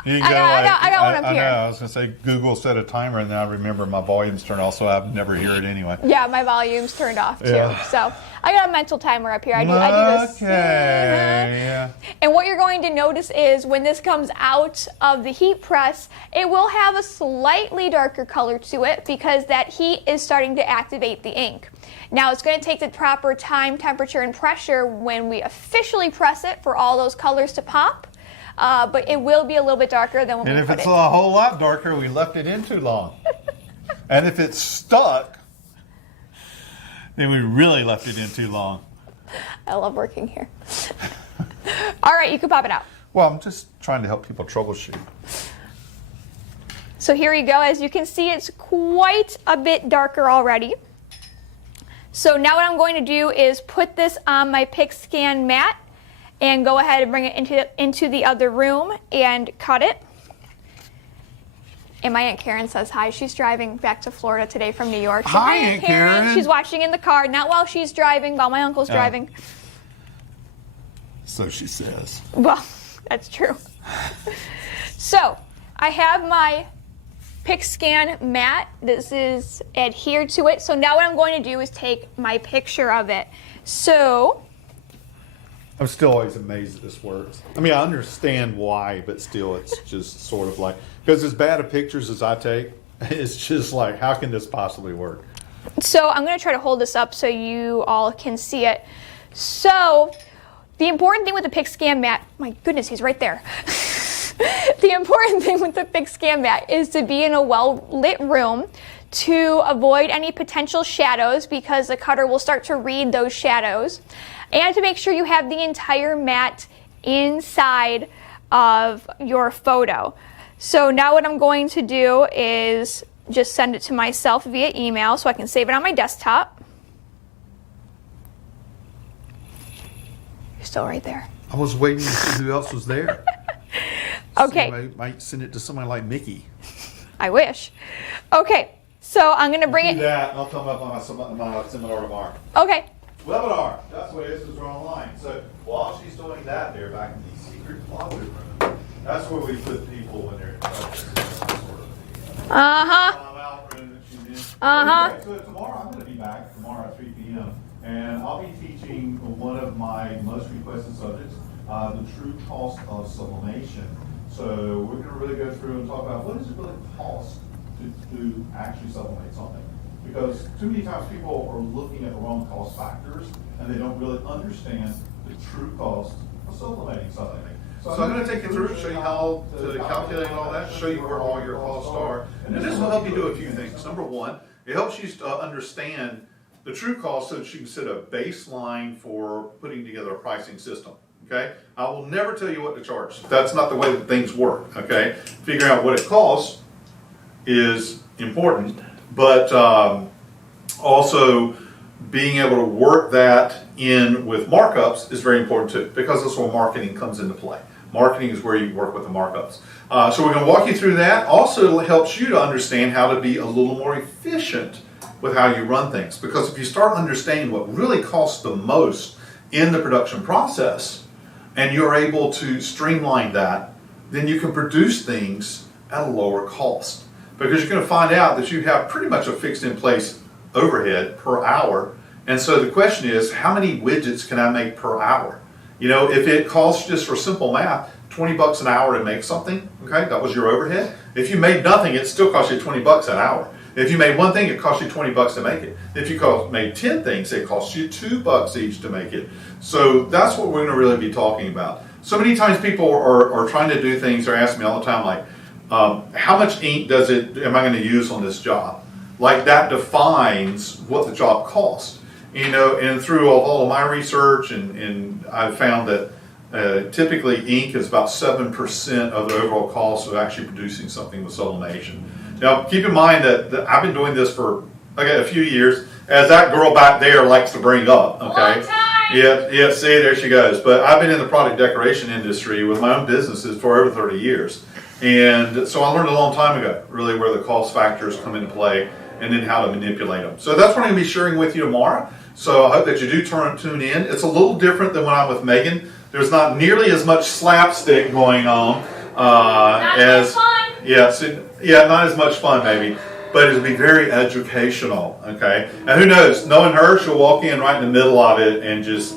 You I got one up I here. know. I was going to say Google set a timer, and then I remember my volume's turned off, so I never hear it anyway. Yeah, my volume's turned off too. Yeah. So I got a mental timer up here. I do this. Okay. Yeah. And what you're going to notice is when this comes out of the heat press, it will have a slightly darker color to it because that heat is starting to activate the ink. Now it's going to take the proper time, temperature, and pressure when we officially press it for all those colors to pop. But it will be a little bit darker than when we put it. And if it's a whole lot darker, we left it in too long. And if it's stuck, then we really left it in too long. I love working here. All right, you can pop it out. Well, I'm just trying to help people troubleshoot. So here we go. As you can see, it's quite a bit darker already. So now what I'm going to do is put this on my Picscan mat and go ahead and bring it into the other room and cut it. And my Aunt Karen says hi. She's driving back to Florida today from New York. So hi, Aunt Karen. She's watching in the car, not while she's driving, while my uncle's driving. So she says. Well, that's true. So I have my Picscan mat. This is adhered to it. So now what I'm going to do is take my picture of it. So I'm still always amazed that this works. I mean, I understand why, but still, it's just sort of like, because as bad of pictures as I take, it's just like, how can this possibly work? So I'm going to try to hold this up so you all can see it. So the important thing with the Picscan mat, my goodness, he's right there. The important thing with the Picscan mat is to be in a well-lit room to avoid any potential shadows because the cutter will start to read those shadows. And to make sure you have the entire mat inside of your photo. So now what I'm going to do is just send it to myself via email so I can save it on my desktop. You're still right there. I was waiting to see who else was there. Okay. Somebody might send it to somebody like Mickey. I wish. Okay, so I'm going to bring Do it. that, and I'll come up on my seminar tomorrow. Okay. Webinar. That's what it is, because we're online. So while she's doing that, they're back in the secret closet room. That's where we put people when they're sort of out room that she's in. So tomorrow I'm going to be back tomorrow at 3 p.m. and I'll be teaching one of my most requested subjects, the true cost of sublimation. So we're going to really go through and talk about what does it really cost to actually sublimate something. Because too many times people are looking at the wrong cost factors and they don't really understand the true cost of sublimating something. So I'm going to take you through, show you how to calculate all that, show you where all your costs are. And this will help you do a few things. Number one, it helps you to understand the true cost so that you can set a baseline for putting together a pricing system. Okay? I will never tell you what to charge. That's not the way that things work. Okay? Figuring out what it costs is important. But also being able to work that in with markups is very important too, because that's where marketing comes into play. Marketing is where you work with the markups. So we're going to walk you through that. Also, it helps you to understand how to be a little more efficient with how you run things. Because if you start understanding what really costs the most in the production process, and you're able to streamline that, then you can produce things at a lower cost. Because you're going to find out that you have pretty much a fixed in place overhead per hour. And so the question is, how many widgets can I make per hour? You know, if it costs, just for simple math, 20 bucks an hour to make something, okay, that was your overhead. If you made nothing, it still cost you 20 bucks an hour. If you made one thing, it cost you 20 bucks to make it. If you made 10 things, it costs you 2 bucks each to make it. So that's what we're going to really be talking about. So many times people are trying to do things, they're asking me all the time, like, how much ink am I going to use on this job? Like, that defines what the job costs. You know, and through all of my research, and I've found that typically ink is about 7% of the overall cost of actually producing something with sublimation. Now, keep in mind that I've been doing this for a few years, as that girl back there likes to bring up. Okay. Long time. Yeah. See, there she goes. But I've been in the product decoration industry with my own businesses for over 30 years. And so I learned a long time ago, really, where the cost factors come into play and then how to manipulate them. So that's what I'm going to be sharing with you tomorrow. So I hope that you do tune in. It's a little different than when I'm with Meghan. There's not nearly as much slapstick going on. Not as fun. Yeah, not as much fun maybe, but it'll be very educational. Okay, and who knows? Knowing her, she'll walk in right in the middle of it and just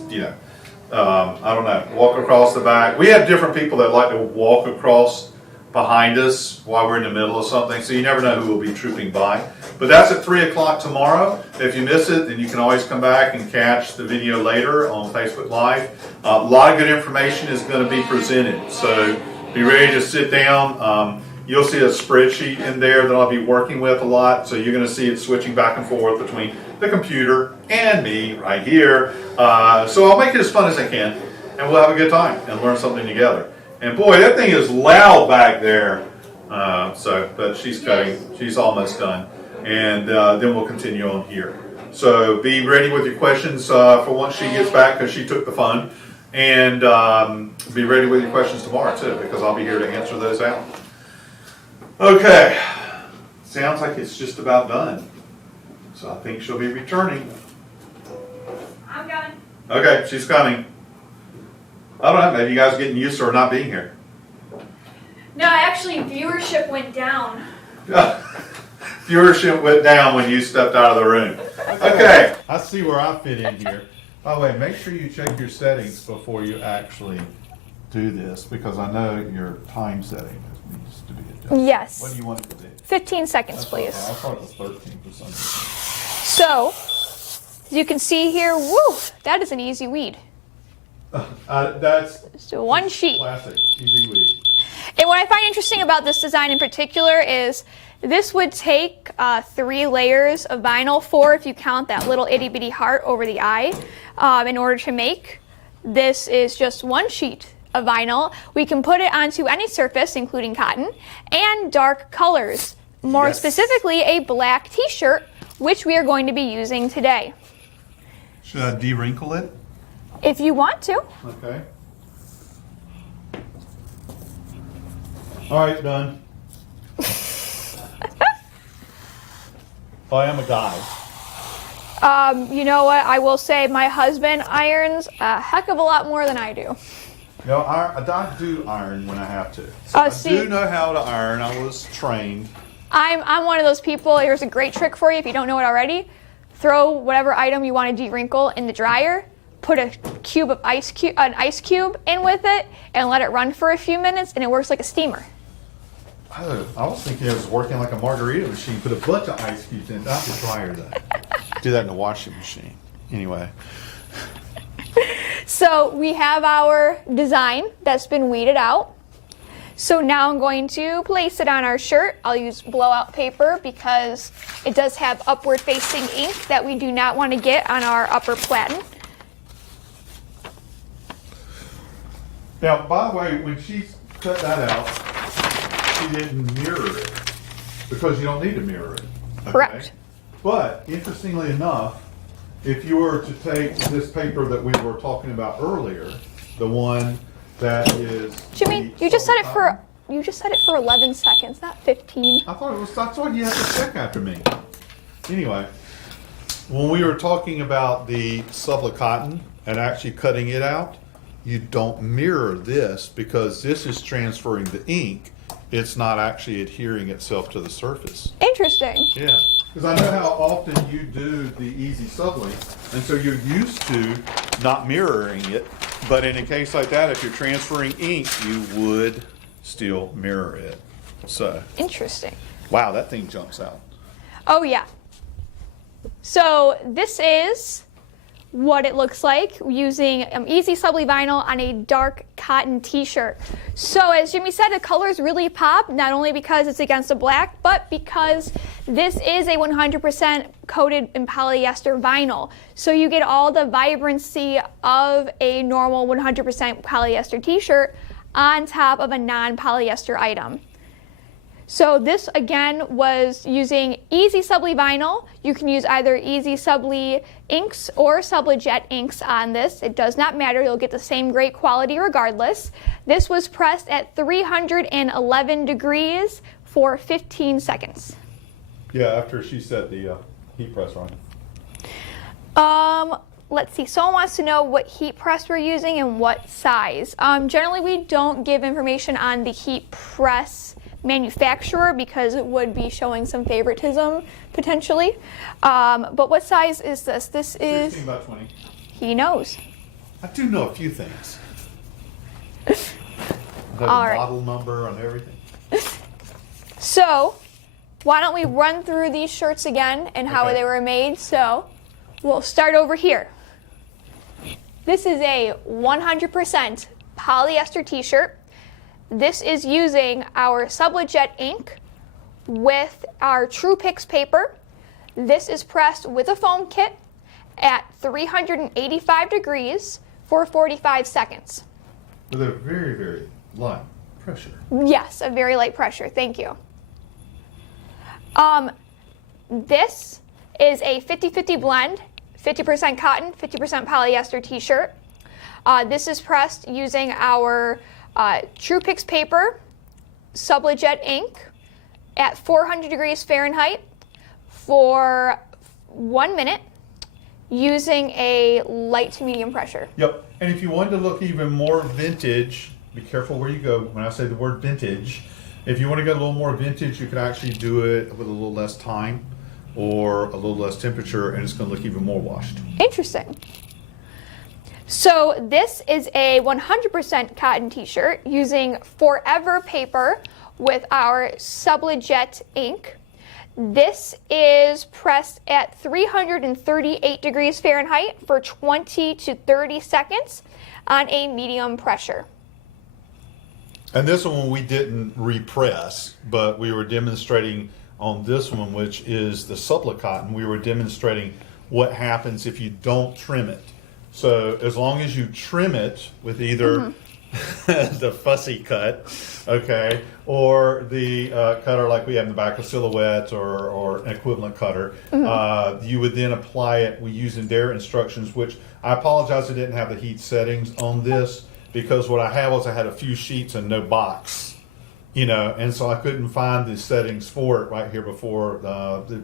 I don't know, walk across the back. We have different people that like to walk across behind us while we're in the middle of something, so you never know who will be trooping by. But that's at 3 o'clock tomorrow. If you miss it, then you can always come back and catch the video later on Facebook Live. A lot of good information is going to be presented, so be ready to sit down. You'll see a spreadsheet in there that I'll be working with a lot, so you're going to see it switching back and forth between the computer and me right here. So I'll make it as fun as I can, and we'll have a good time and learn something together. And boy, that thing is loud back there. But she's cutting. She's almost done. And then we'll continue on here. So be ready with your questions for once she gets back, because she took the fun. And be ready with your questions tomorrow too, because I'll be here to answer those out. Okay. Sounds like it's just about done. So I think she'll be returning. I'm coming. Okay, she's coming. I don't know, maybe you guys are getting used to her not being here. No, actually, viewership went down. Viewership went down when you stepped out of the room. Okay. I see where I fit in here. By the way, make sure you check your settings before you actually do this, because I know your time setting needs to be adjusted. Yes. What do you want it to be? 15 seconds, please. I thought it was 13 for some reason. So, as you can see here, woo, that is an easy weed. That's so one sheet. Classic, easy weed. And what I find interesting about this design in particular is this would take 3 layers of vinyl, 4 if you count that little itty bitty heart over the eye, in order to make. This is just 1 sheet of vinyl. We can put it onto any surface, including cotton, and dark colors. More specifically, a black t-shirt, which we are going to be using today. Should I de-wrinkle it? If you want to. Okay. All right, done. I am a guy. You know what? I will say my husband irons a heck of a lot more than I do. No, I do iron when I have to. So I do know how to iron. I was trained. I'm one of those people. Here's a great trick for you if you don't know it already. Throw whatever item you want to de-wrinkle in the dryer. Put an ice cube in with it, and let it run for a few minutes, and it works like a steamer. Oh, I was thinking it was working like a margarita machine. Put a bunch of ice cubes in, not the dryer though. Do that in the washing machine. Anyway. So we have our design that's been weeded out. So now I'm going to place it on our shirt. I'll use blowout paper because it does have upward facing ink that we do not want to get on our upper platen. Now, by the way, when she cut that out, she didn't mirror it, because you don't need to mirror it. Okay? Correct. But interestingly enough, if you were to take this paper that we were talking about earlier, the one that is Jimmy, you just said it for 11 seconds, not 15. I thought it was. That's why you have to check after me. Anyway, when we were talking about the subli cotton and actually cutting it out, you don't mirror this because this is transferring the ink. It's not actually adhering itself to the surface. Interesting. Yeah, because I know how often you do the easy subli, and so you're used to not mirroring it. But in a case like that, if you're transferring ink, you would still mirror it. So interesting. Wow, that thing jumps out. Oh yeah. So this is what it looks like using easy subli vinyl on a dark cotton t-shirt. So as Jimmy said, the colors really pop, not only because it's against a black, but because this is a 100% coated in polyester vinyl. So you get all the vibrancy of a normal 100% polyester t-shirt on top of a non-polyester item. So this again was using easy subli vinyl. You can use either easy subli inks or Sublimate inks on this. It does not matter, you'll get the same great quality regardless. This was pressed at 311 degrees for 15 seconds. Yeah, after she set the heat press on. let's see, someone wants to know what heat press we're using and what size. Generally, we don't give information on the heat press manufacturer because it would be showing some favoritism potentially. But what size is this? This is 16 by 20. He knows. I do know a few things. The model number and everything. So, why don't we run through these shirts again and how they were made? So, we'll start over here. This is a 100% polyester t-shirt. This is using our Sublimate ink with our True Pix paper. This is pressed with a foam kit at 385 degrees for 45 seconds. With a very, very light pressure. Yes, a very light pressure. Thank you. This is a 50-50 blend, 50% cotton, 50% polyester t-shirt. This is pressed using our True Pix paper, Sublimate ink at 400 degrees Fahrenheit for 1 minute using a light to medium pressure. Yep, and if you wanted to look even more vintage, be careful where you go when I say the word vintage. If you want to get a little more vintage, you could actually do it with a little less time or a little less temperature, and it's going to look even more washed. Interesting. So this is a 100% cotton t-shirt using Forever paper with our Sublimate ink. This is pressed at 338 degrees Fahrenheit for 20 to 30 seconds on a medium pressure. And this one we didn't repress, but we were demonstrating on this one, which is the Subli cotton, we were demonstrating what happens if you don't trim it. So as long as you trim it with either the fussy cut, okay, or the cutter like we have in the back of Silhouette or an equivalent cutter, you would then apply it. We use in their instructions, which I apologize I didn't have the heat settings on this because what I had was I had a few sheets and no box, you know, and so I couldn't find the settings for it right here before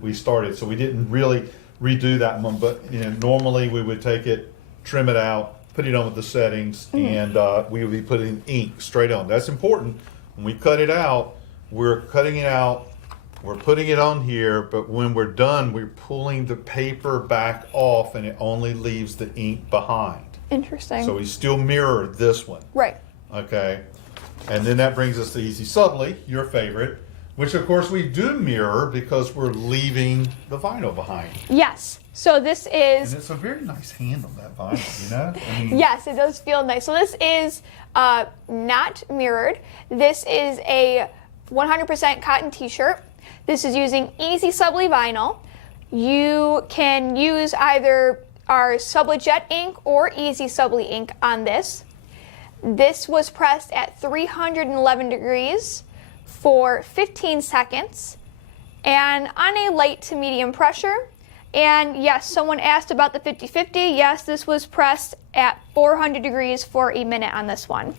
we started. So we didn't really redo that one, but you know, normally we would take it, trim it out, put it on with the settings, and we would be putting ink straight on. That's important. When we cut it out, we're cutting it out, we're putting it on here, but when we're done, we're pulling the paper back off and it only leaves the ink behind. Interesting. So we still mirror this one. Right. Okay. And then that brings us to Easy Subli, your favorite, which of course we do mirror because we're leaving the vinyl behind. Yes. So this is... And it's a very nice handle, that vinyl, you know? I mean, yes, it does feel nice. So this is not mirrored. This is a 100% cotton t-shirt. This is using Easy Subli vinyl. You can use either our Sublimate ink or Easy Subli ink on this. This was pressed at 311 degrees for 15 seconds and on a light to medium pressure. And yes, someone asked about the 50-50. Yes, this was pressed at 400 degrees for a minute on this one.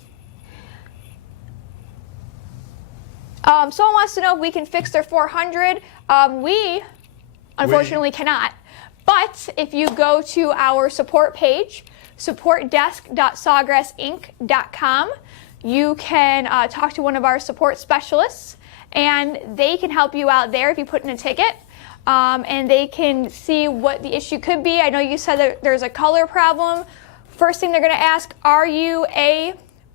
Someone wants to know if we can fix their 400. We unfortunately cannot. But if you go to our support page, supportdesk.sawgrassinc.com, you can talk to one of our support specialists, and they can help you out there if you put in a ticket. And they can see what the issue could be. I know you said that there's a color problem. First thing they're going to ask, are you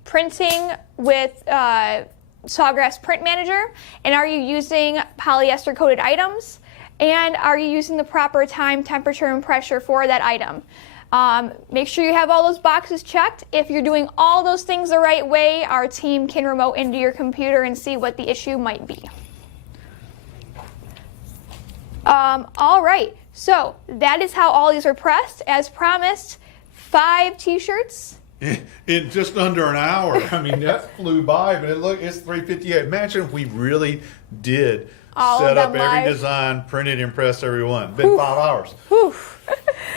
printing with Sawgrass Print Manager? And are you using polyester coated items? And are you using the proper time, temperature, and pressure for that item? Make sure you have all those boxes checked. If you're doing all those things the right way, our team can remote into your computer and see what the issue might be. All right, so that is how all these are pressed. As promised, 5 t-shirts. In just under an hour. I mean, that flew by, but it's 3:58. Imagine if we really did all set up live. every design, print it, and press every one. Been 5 hours.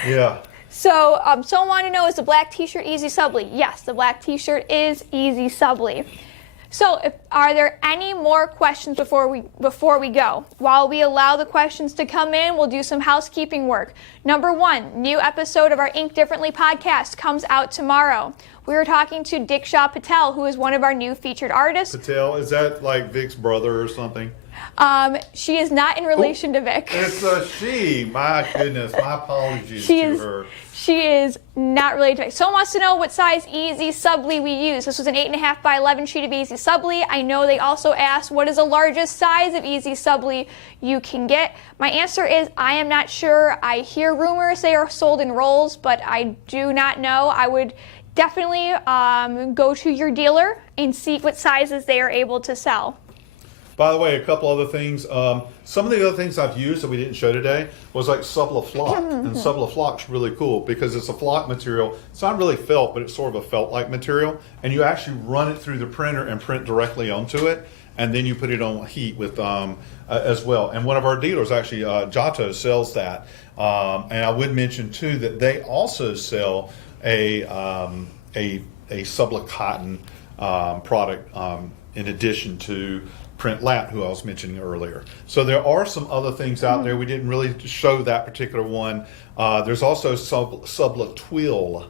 Yeah. So, someone want to know, is the black t-shirt Easy Subli? Yes, the black t-shirt is Easy Subli. So, are there any more questions before we go? While we allow the questions to come in, we'll do some housekeeping work. Number one, new episode of our Ink Differently podcast comes out tomorrow. We were talking to Diksha Patel, who is one of our new featured artists. Patel, is that like Vic's brother or something? She is not in relation to Vic. It's a she. My goodness. My apologies to her. She is not related to Vic. Someone wants to know what size Easy Subli we use. This was an 8.5 by 11 sheet of Easy Subli. I know they also asked what is the largest size of Easy Subli you can get. My answer is I am not sure. I hear rumors they are sold in rolls, but I do not know. I would definitely go to your dealer and see what sizes they are able to sell. By the way, a couple other things. Some of the other things I've used that we didn't show today was like Subli flock. And Subli flock's really cool because it's a flock material. It's not really felt, but it's sort of a felt-like material. And you actually run it through the printer and print directly onto it. And then you put it on heat with as well. And one of our dealers, actually, Giotto, sells that. And I would mention, too, that they also sell a Subli cotton product in addition to Print Lat, who I was mentioning earlier. So there are some other things out there. We didn't really show that particular one. There's also Subli twill,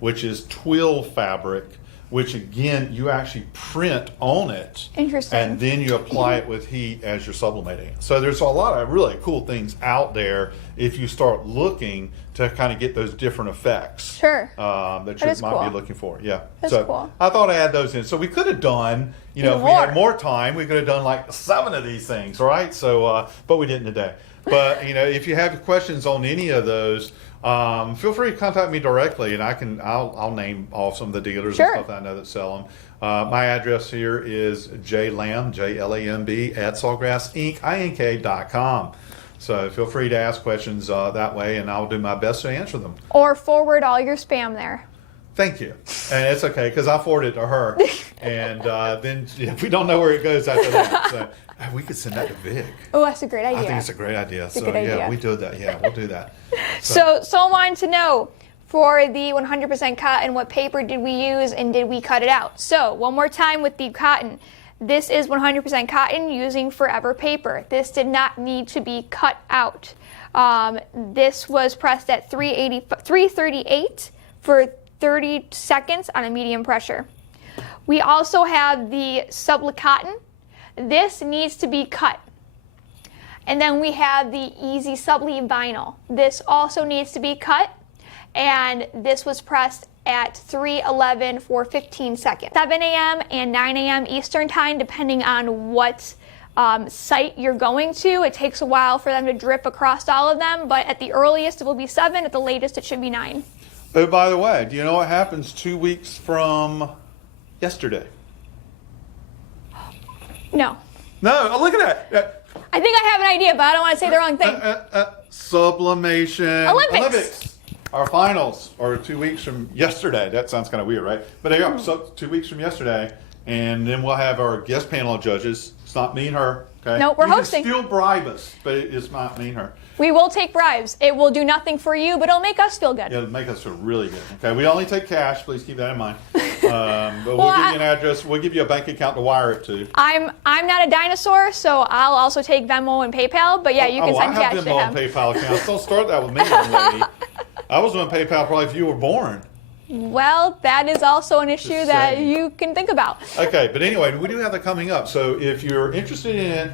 which is twill fabric, which again, you actually print on it. Interesting. And then you apply it with heat as you're sublimating it. So there's a lot of really cool things out there if you start looking to kind of get those different effects. Sure. That you might be looking for. Yeah. That's cool. I thought I'd add those in. So we could have done, if we had more time, we could have done like 7 of these things, right? So, but we didn't today. But, if you have questions on any of those, feel free to contact me directly, and I'll name off some of the dealers and stuff that I know that sell them. My address here is jlamb, Jlamb, at sawgrassinc.com. So feel free to ask questions that way, and I'll do my best to answer them. Or forward all your spam there. Thank you. And it's okay, because I forwarded it to her. And then we don't know where it goes after that. So we could send that to Vic. Oh, that's a great idea. I think it's a great idea. It's a good idea. We do that. Yeah, we'll do that. So someone wanted to know, for the 100% cotton, what paper did we use and did we cut it out? So one more time with the cotton. This is 100% cotton using Forever paper. This did not need to be cut out. This was pressed at 338 for 30 seconds on a medium pressure. We also have the Subli cotton. This needs to be cut. And then we have the Easy Subli vinyl. This also needs to be cut. And this was pressed at 311 for 15 seconds. 7 a.m. and 9 a.m. Eastern time, depending on what site you're going to. It takes a while for them to drip across all of them, but at the earliest it will be 7, at the latest it should be 9. Oh, by the way, do you know what happens 2 weeks from yesterday? No. No, look at that. I think I have an idea, but I don't want to say the wrong thing. Sublimation. Olympics. Our finals are 2 weeks from yesterday. That sounds kind of weird, right? But they are. So 2 weeks from yesterday, and then we'll have our guest panel of judges. It's not me and her. Okay. No, we're hosting. You can still bribe us, but it's not me and her. We will take bribes. It will do nothing for you, but it'll make us feel good. It'll make us feel really good. Okay. We only take cash. Please keep that in mind. But we'll give you an address. We'll give you a bank account to wire it to. I'm not a dinosaur, so I'll also take Venmo and PayPal. But yeah, you can send cash to him. I have Venmo and PayPal accounts. Don't start that with me, young lady. I was on PayPal probably if you were born. Well, that is also an issue that you can think about. Okay, but anyway, we do have that coming up. So if you're interested in it,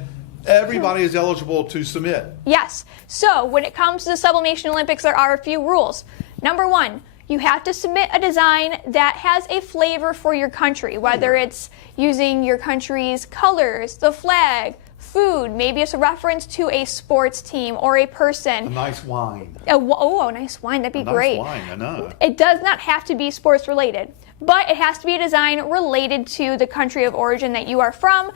everybody is eligible to submit. Yes. So when it comes to the Sublimation Olympics, there are a few rules. Number 1, you have to submit a design that has a flavor for your country, whether it's using your country's colors, the flag, food, maybe it's a reference to a sports team or a person. A nice wine. A nice wine, that'd be great. Nice wine, I know. It does not have to be sports related, but it has to be a design related to the country of origin that you are from.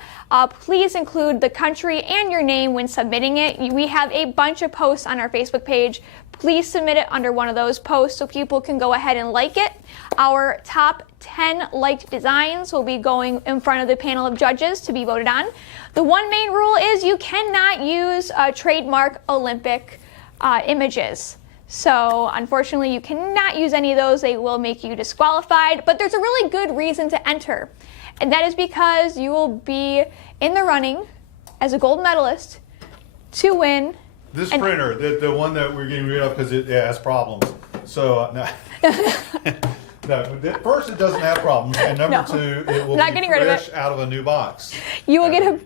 Please include the country and your name when submitting it. We have a bunch of posts on our Facebook page. Please submit it under one of those posts so people can go ahead and like it. Our top 10 liked designs will be going in front of the panel of judges to be voted on. The one main rule is you cannot use trademark Olympic images. So unfortunately, you cannot use any of those. They will make you disqualified, but there's a really good reason to enter. And that is because you will be in the running as a gold medalist to win. This printer, the one that we're getting rid of because it has problems. So, no. No, first, it doesn't have problems. And number two, it will be fresh out of a new box. You will get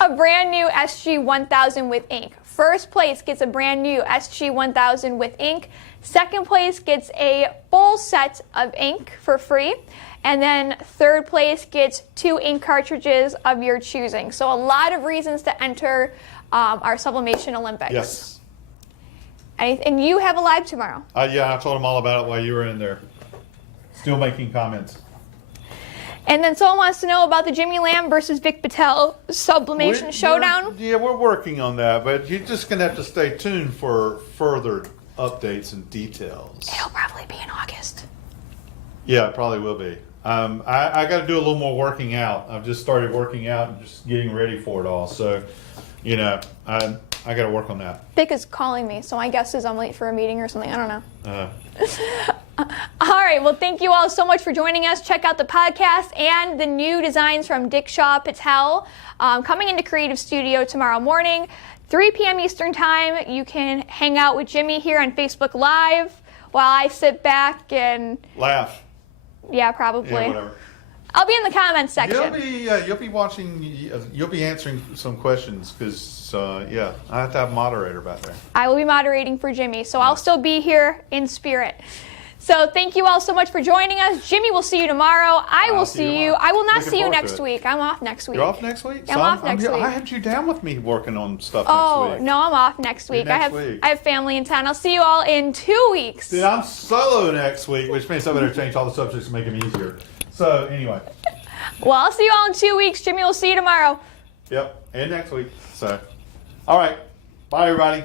a brand new SG-1000 with ink. First place gets a brand new SG-1000 with ink. Second place gets a full set of ink for free. And then third place gets 2 ink cartridges of your choosing. So a lot of reasons to enter our Sublimation Olympics. Yes. And you have a live tomorrow. Yeah, I told them all about it while you were in there. Still making comments. And then someone wants to know about the Jimmy Lamb versus Vic Patel Sublimation Showdown. We're working on that, but you're just going to have to stay tuned for further updates and details. It'll probably be in August. Yeah, it probably will be. I got to do a little more working out. I've just started working out and just getting ready for it all. So, you know, I got to work on that. Vic is calling me, so my guess is I'm late for a meeting or something. I don't know. All right. Well, thank you all so much for joining us. Check out the podcast and the new designs from Dick Shaw Patel coming into Creative Studio tomorrow morning, 3 p.m. Eastern Time. You can hang out with Jimmy here on Facebook Live while I sit back and laugh. Yeah, probably. Yeah, whatever. I'll be in the comments section. You'll be watching. You'll be answering some questions because I have to have a moderator back there. I will be moderating for Jimmy, so I'll still be here in spirit. So thank you all so much for joining us. Jimmy will see you tomorrow. I will see you. I will not see you next week. I'm off next week. You're off next week? I'm off next week. I had you down with me working on stuff next week. Oh, no, I'm off next week. I have family in town. I'll see you all in 2 weeks. Dude, I'm solo next week, which means I better change all the subjects to make them easier. So, anyway. Well, I'll see you all in 2 weeks. Jimmy will see you tomorrow. Yep, and next week. So, all right. Bye, everybody.